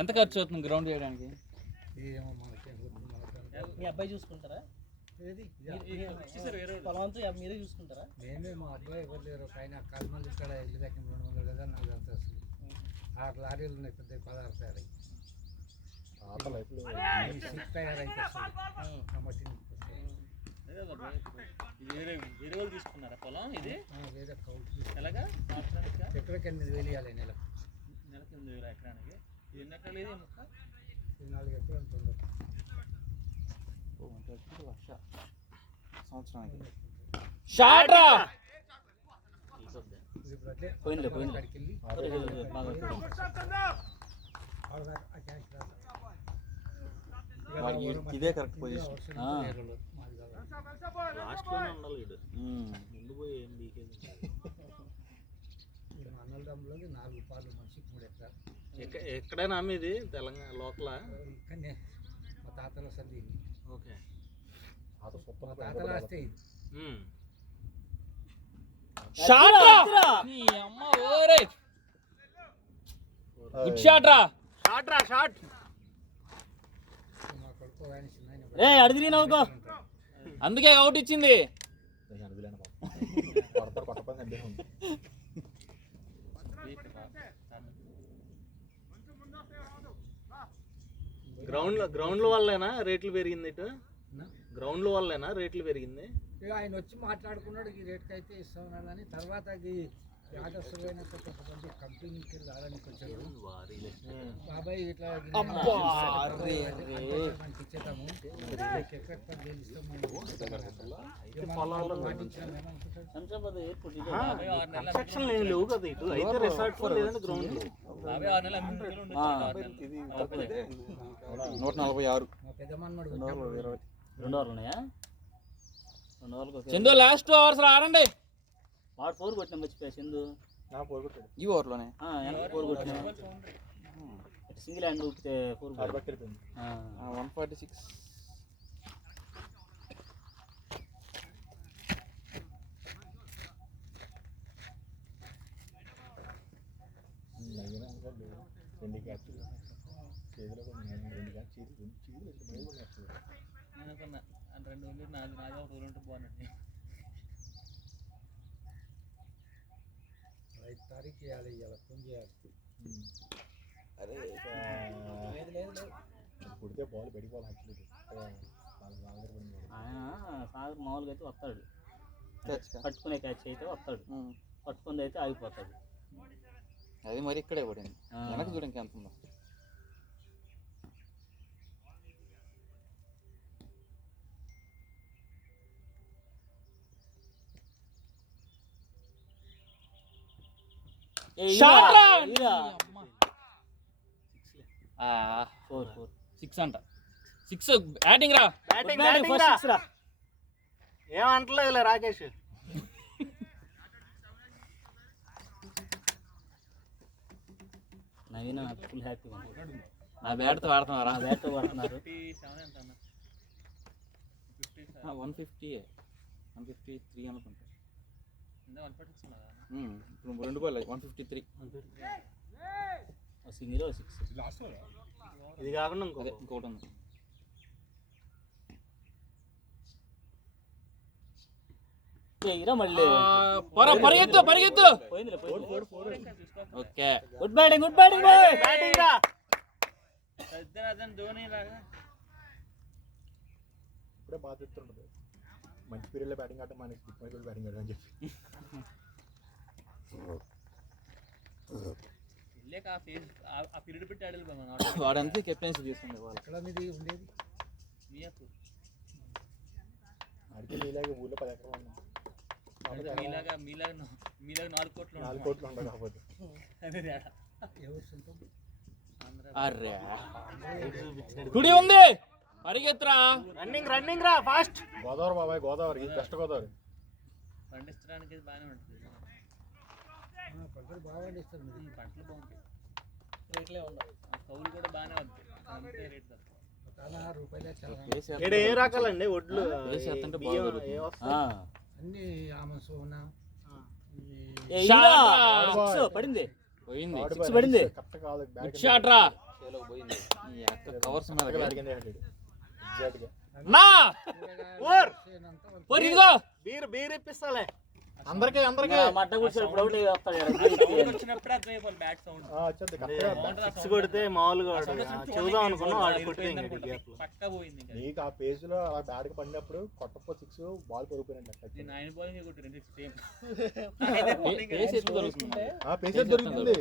ఎంత ఖర్చు అవుతుంది గ్రౌండ్ చేయడానికి? ఏమో మనకి మీ అబ్బాయి చూసుకుంటారా? ఏది పొలంతో మీరే చూసుకుంటారా? మేమే మా అబ్బాయి ఎవరు లేరు. పైన కాలుమంది ఇక్కడ ఇల్లు దగ్గర 200 కదా నాకు అంత వస్తుంది. 6 లారీలు ఉన్నాయి, పెద్ద 16 తయారై తయారైతే వేరే వేరే వాళ్ళు తీసుకున్నారా పొలం ఇది? వేరే కౌలు ఎలాగా? ఎకరాకి 8,000 ఇవ్వాలి నెలకు. నెలకి 8,000 ఎకరానికి. ఇది ఎన్ని ఎకరాలు ఇది మొక్క? 4 ఎకరాలు ఉంటుంది సంవత్సరానికి. షాట్ రా. పోయింది అక్కడికి వెళ్ళి ఇదే కరెక్ట్ పొజిషన్. లాస్ట్లోనే ఉండాలి వీడు. ముందు పోయి ఏం బీకేది? అన్నలదమ్ములో 4 పాలు మనిషికి 3 ఎకరాలు. ఎక్కడైనా ఇది తెలంగాణ లోకల? ఇక్కడనే మా తాతల సంధి. ఓకే, మా తాతల ఆస్తే ఇది. షాట్ రా. నీ అమ్మ ఓరే. గుడ్ షాట్ రా. షాట్. మా కొడుకు ఆయన చిన్న అడిగి నవ్వుకో. అందుకే అవుట్ ఇచ్చింది. గ్రౌండ్ల వల్లేనా రేట్లు పెరిగింది? ఇటు గ్రౌండ్ల వల్లేనా రేట్లు పెరిగింది? ఆయన వచ్చి మాట్లాడుకున్నాడు ఈ రేట్కి అయితే ఇస్తామని. తర్వాత యాదవమైన కొంతమంది కంపెనీకి రావడానికి వచ్చారు. బాబాయ్ ఇట్లా ఇచ్చేద్దాము, ఎక్కడ కన్స్ట్రక్షన్ ఏం లేవు కదా ఇటు. అయితే రిసార్ట్ లేదంటే గ్రౌండ్. 146. మా పెద్దమన్నాడు 2 ఓవర్లు ఉన్నాయా? 2 ఓవర్లకు చందు లాస్ట్ 2 అవర్స్ ఆడండి. వాడు 4 కొట్టినా మర్చిపోయా చందు. ఈ ఓవర్లోనే 4 కొట్టినా. సింగిల్ హ్యాండ్ ఊపితే 4 146. అనుకున్నా 2 రోజులు నాది ఒక రోజు ఉంటే బాగున్నట్టు. 5 తారీఖు ఇవ్వాలి, ఇవాళ ఫోన్ చేయాలి. కుడితే బాల్ బయటికి పోవాలి. ఆయన సాగర్ మామూలుగా అయితే వస్తాడు, పట్టుకునే క్యాచ్ అయితే వస్తాడు, పట్టుకుంది అయితే ఆగిపోతాడు. అది మరి ఇక్కడే పడింది. వెనక చూడండి ఎంత ఉందో. సిక్స్ అంట. 6 బ్యాటింగ్ రా. ఏమంటలేదు రాకేష్. నవీన ఫుల్ హ్యాపీగా నా బ్యాట్తో ఆడుతున్నారా? బ్యాట్తో ఆడుతున్నారు. 150 153 అనుకుంటా. ఇప్పుడు 2 బాల్ 153. సింగిల్ 6 లాస్ట్ ఇది కాకుండా ఇంకోటి ఉంది. మళ్ళీ పరిగెత్తు ఓకే గుడ్ బ్యాటింగ్ బ్యాటింగ్ రా. ధోని లాగా ఇప్పుడే బాధ చెప్తుంటుంది మంచి పీరియడ్లో బ్యాటింగ్ ఆడటం మనకి పిక్ మీద బ్యాటింగ్ ఆడడం అని చెప్పి వెళ్ళాక ఆ ఫేజ్ ఆ పీరియడ్ పెట్టి ఆడాలి మనం వాడంతా కెప్టెన్సీ తీసుకుండే వాళ్ళు. ఎక్కడ మీది ఉండేది? మీయాకు ఆడితే మీలాగే ఊళ్ళో 10 ఎకరాలు ఉన్నాం మీలాగా 4 కోట్లు 4 కోట్లు ఉండవు కాకపోతే అదే తేడా. ఎవరు సొంతం? అరే కుడి ఉంది పరిగెత్తురా. రన్నింగ్ రా ఫాస్ట్. గోదావరి బాబాయ్, గోదావరి వెస్ట్ గోదావరి పండించడానికి బాగానే ఉంటుంది. పంటలు బాగా పండిస్తారు మీరు. పంటలు బాగుంటాయి, రేట్లే ఉండవు. కౌలు కూడా బాగానే వస్తాయి, అంతే రేట్ తక్కువ. రూపాయలే చాలా ఇక్కడ ఏ రకాలండి వడ్లు? బియ్యం ఏ వస్తాయి? అన్ని ఆమసోన పడింది పోయింది థర్డ్ 6 బాల్ పడింది. కరెక్ట్ కాదు బ్యాట్ షాట్ రా కవర్స్ మీద ఎగ్జాక్ట్గా నా ఓర్ పోరి ఇదిగో బీర్ ఇప్పిస్తాలే అందరికీ మట్ట కూర్చొని ఇప్పుడు ఒకటి వస్తాడు వచ్చినప్పుడు అర్థం అయిపోవాలి బ్యాట్ సౌండ్. వచ్చేది కరెక్ట్గా. 6 కొడితే మామూలుగా చూద్దాం అనుకున్నాం వాడు కొట్టింది. పక్కా పోయింది. నీకు ఆ పేజ్లో అలా బ్యాట్కి పడినప్పుడు కొట్టపో 6 బాల్ పడిపోయినట్టు నేను 9 బౌలింగ్ కొట్టాను సేమ్. పేస్ ఎక్కువ దొరుకుతుంది. ఆ పేజ్ దొరుకుతుంది.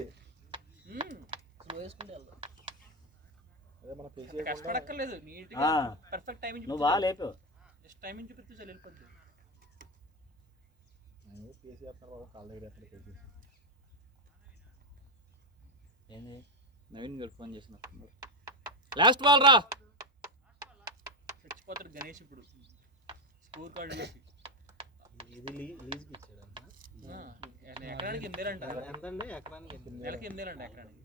అదే మన పేజ్ కష్టపడక్కర్లేదు, నీట్గా పర్ఫెక్ట్ టైమింగ్ నువ్వు బాగా లేపావు. జస్ట్ టైమింగ్ చూపిస్తే చాలు వెళ్ళిపోద్ది. పేజ్ చేస్తున్నారు బాబు, కాళ్ళ దగ్గర పేజ్ ఏంది నవీన్ గారు ఫోన్ చేసినప్పుడు లాస్ట్ బాల్ రా. చచ్చిపోతాడు గణేష్ ఇప్పుడు స్కోర్ కార్డు చూసి. ఇది లీజ్కి ఇచ్చాడు ఎకరానికి 8,000 అంట. ఎంతండి ఎకరానికి? నెలకి 8,000 అంట ఎకరానికి.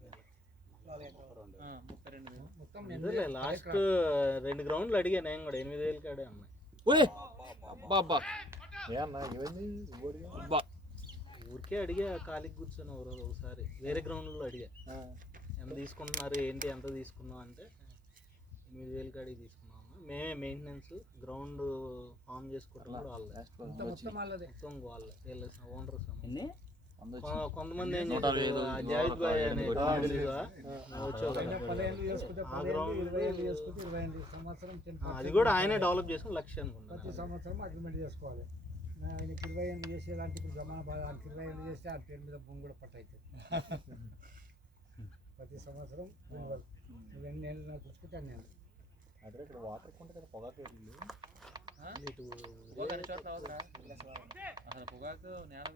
32,000. లాస్ట్ 2 గ్రౌండ్లు అడిగా నేను కూడా 8,000 కాడే అమ్మాయి. ఓయ్ బాబా ఏమన్నా ఏమైంది బా ఊరికే అడిగా ఖాళీకి కూర్చొని ఒకసారి వేరే గ్రౌండ్లో అడిగా ఎంత తీసుకుంటున్నారు ఏంటి ఎంత తీసుకున్నాం అంటే 8,000 కాడికి తీసుకున్నాం. మేమే మెయింటెనెన్స్ గ్రౌండ్ ఫామ్ చేసుకుంటున్నాడు వాళ్ళే మొత్తం వాళ్ళదే. మొత్తం వాళ్ళే ఓనర్స్. ఎన్ని కొంతమంది ఏం చేస్తారు జావేద్ బాయ్ అనే అది కూడా ఆయనే డెవలప్ చేసుకుని లక్ష్యం అనుకుంటా. ప్రతి సంవత్సరం అగ్రిమెంట్ చేసుకోవాలి. ఆయనకి 20 ఏళ్ళు చేసేలాంటి ఇప్పుడు జమానాబాద్ 20 ఏళ్ళు చేస్తే ఆ పేరు మీద భూమి కూడా పట్టు అవుతుంది. ప్రతి సంవత్సరం 2 ఏళ్ళు నాకు చూసుకుంటే 2 ఏళ్ళు. అదే ఇక్కడ వాటర్ కొంటే కదా పొగాకు పొగాకు నేల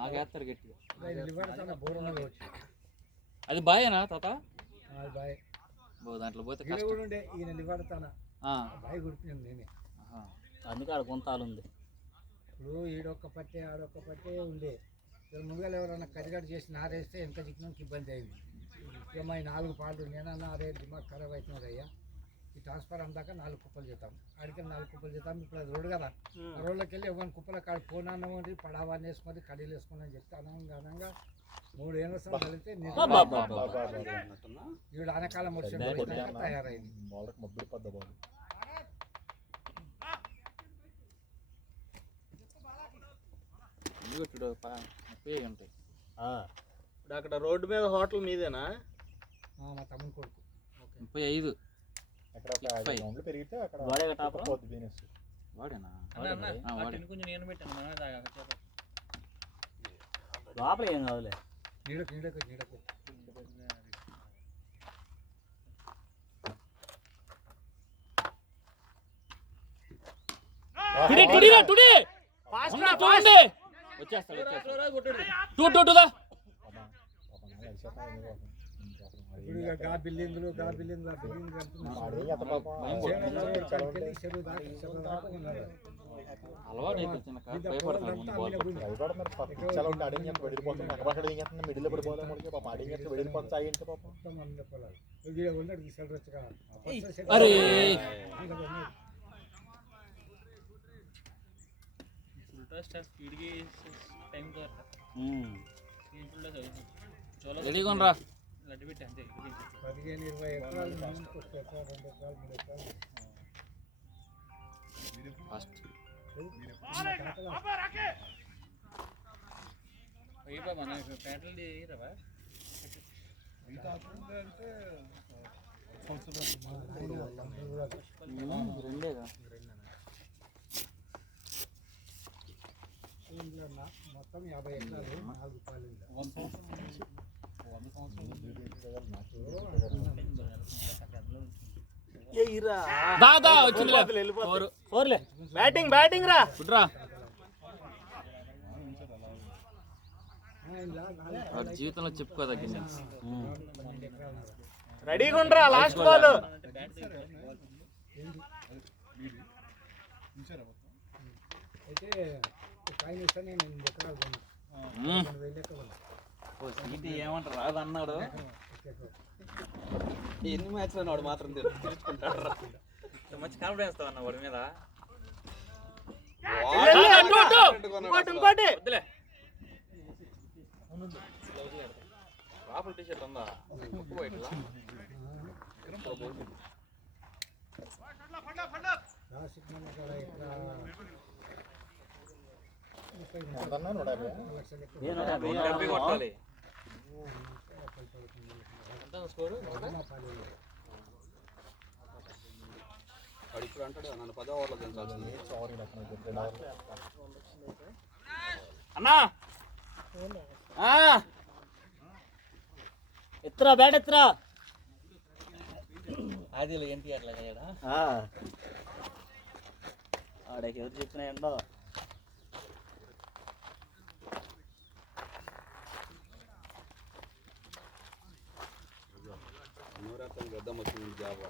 మాకేస్తారు గట్టిగా. అది అది బాయేనా తాత? బాయ్ దాంట్లో పోతే కూడా ఉండే ఈయన లివాడతానా బాయ్ గుడిపోయింది నేనే. అందుకే ఆడ కొంతాలు ఉంది. ఇప్పుడు ఈడొక్క పట్టే ఆడొక్క పట్టే ఉండే. ముందుగా ఎవరైనా కరిగడ చేసి నారేస్తే ఎంత చిక్కినానికి ఇబ్బంది అయింది. ఏమో 4 పాలు నేనన్నా అరే దిమాగ్ ఖరాబ్ అవుతున్నది అయ్యా, ఈ ట్రాన్స్ఫర్ అందాక 4 కుప్పలు చేద్దాం, ఆడికి 4 కుప్పలు చేద్దాం. ఇప్పుడు అది రోడ్డు కదా, ఆ రోడ్లోకి వెళ్ళి ఎవరిని కుప్పల కాడ ఫోన్ అన్నది పడావాన్ని వేసుకొని కడీలు వేసుకొని అని చెప్తే అనంగా 3 ఏళ్ళ సంవత్సరం కలిగితే ఈవిడ ఆనకాలం వచ్చి తయారైంది. మొబ్బుడు పద్ద బాల్ ఉంటాయి. ఇప్పుడు అక్కడ రోడ్డు మీద హోటల్ మీదేనా? మా తమ్ముని కొడుకు 35 అక్కడ పెరిగితే అక్కడ బిజినెస్ వాడేనా? కొంచెం నేను పెట్టాను మనమే తాగా లోపల ఏం కావాలి. నీడకు బిల్డింగ్లు మిడిల్ పడిపోవాలి వెళ్ళిపోతాయి పాపం. రెడీగా ఉండరా. లడ్డు పెట్టి అంతే 15-20 ఎకరాలు ముందుకు వస్తే ఎకరా 2 ఎకరాలు 3 ఎకరాలు ఫస్ట్ మన పేటలు తీయరావా రెండేగా ఇంట్లో మొత్తం 50 ఎకరాలు 4 పాలు బ్యాటింగ్ బ్యాటింగ్ రా వాడి జీవితంలో చెప్పుకోదగ్గ రెడీగా ఉండరా లాస్ట్ బాల్ అయితే కాయలు ఇస్తే నేను 8 ఎకరాలు కొన్నా 2000 ఎకరాలు సీటీ ఏమంటారు రాదన్నాడు. ఎన్ని మ్యాచ్లు వాడు మాత్రం తెలుసుకుంటాడు. మంచి కాన్ఫిడెన్స్ అన్న వాడి మీద. వద్దులే లోపల టీషర్ట్ ఉందా కొట్టాలి. ఇప్పుడు అంటాడు నన్ను 10 ఓవర్లో దించాల్సింది. అన్నా ఎత్తురా బ్యాట్ ఎత్తురా. ఆదిలో ఎన్టీఆర్ లాగా ఆడకి ఎవరు చెప్పినా ఎండో నూరేస్తాను గద్దం వచ్చింది జాబ్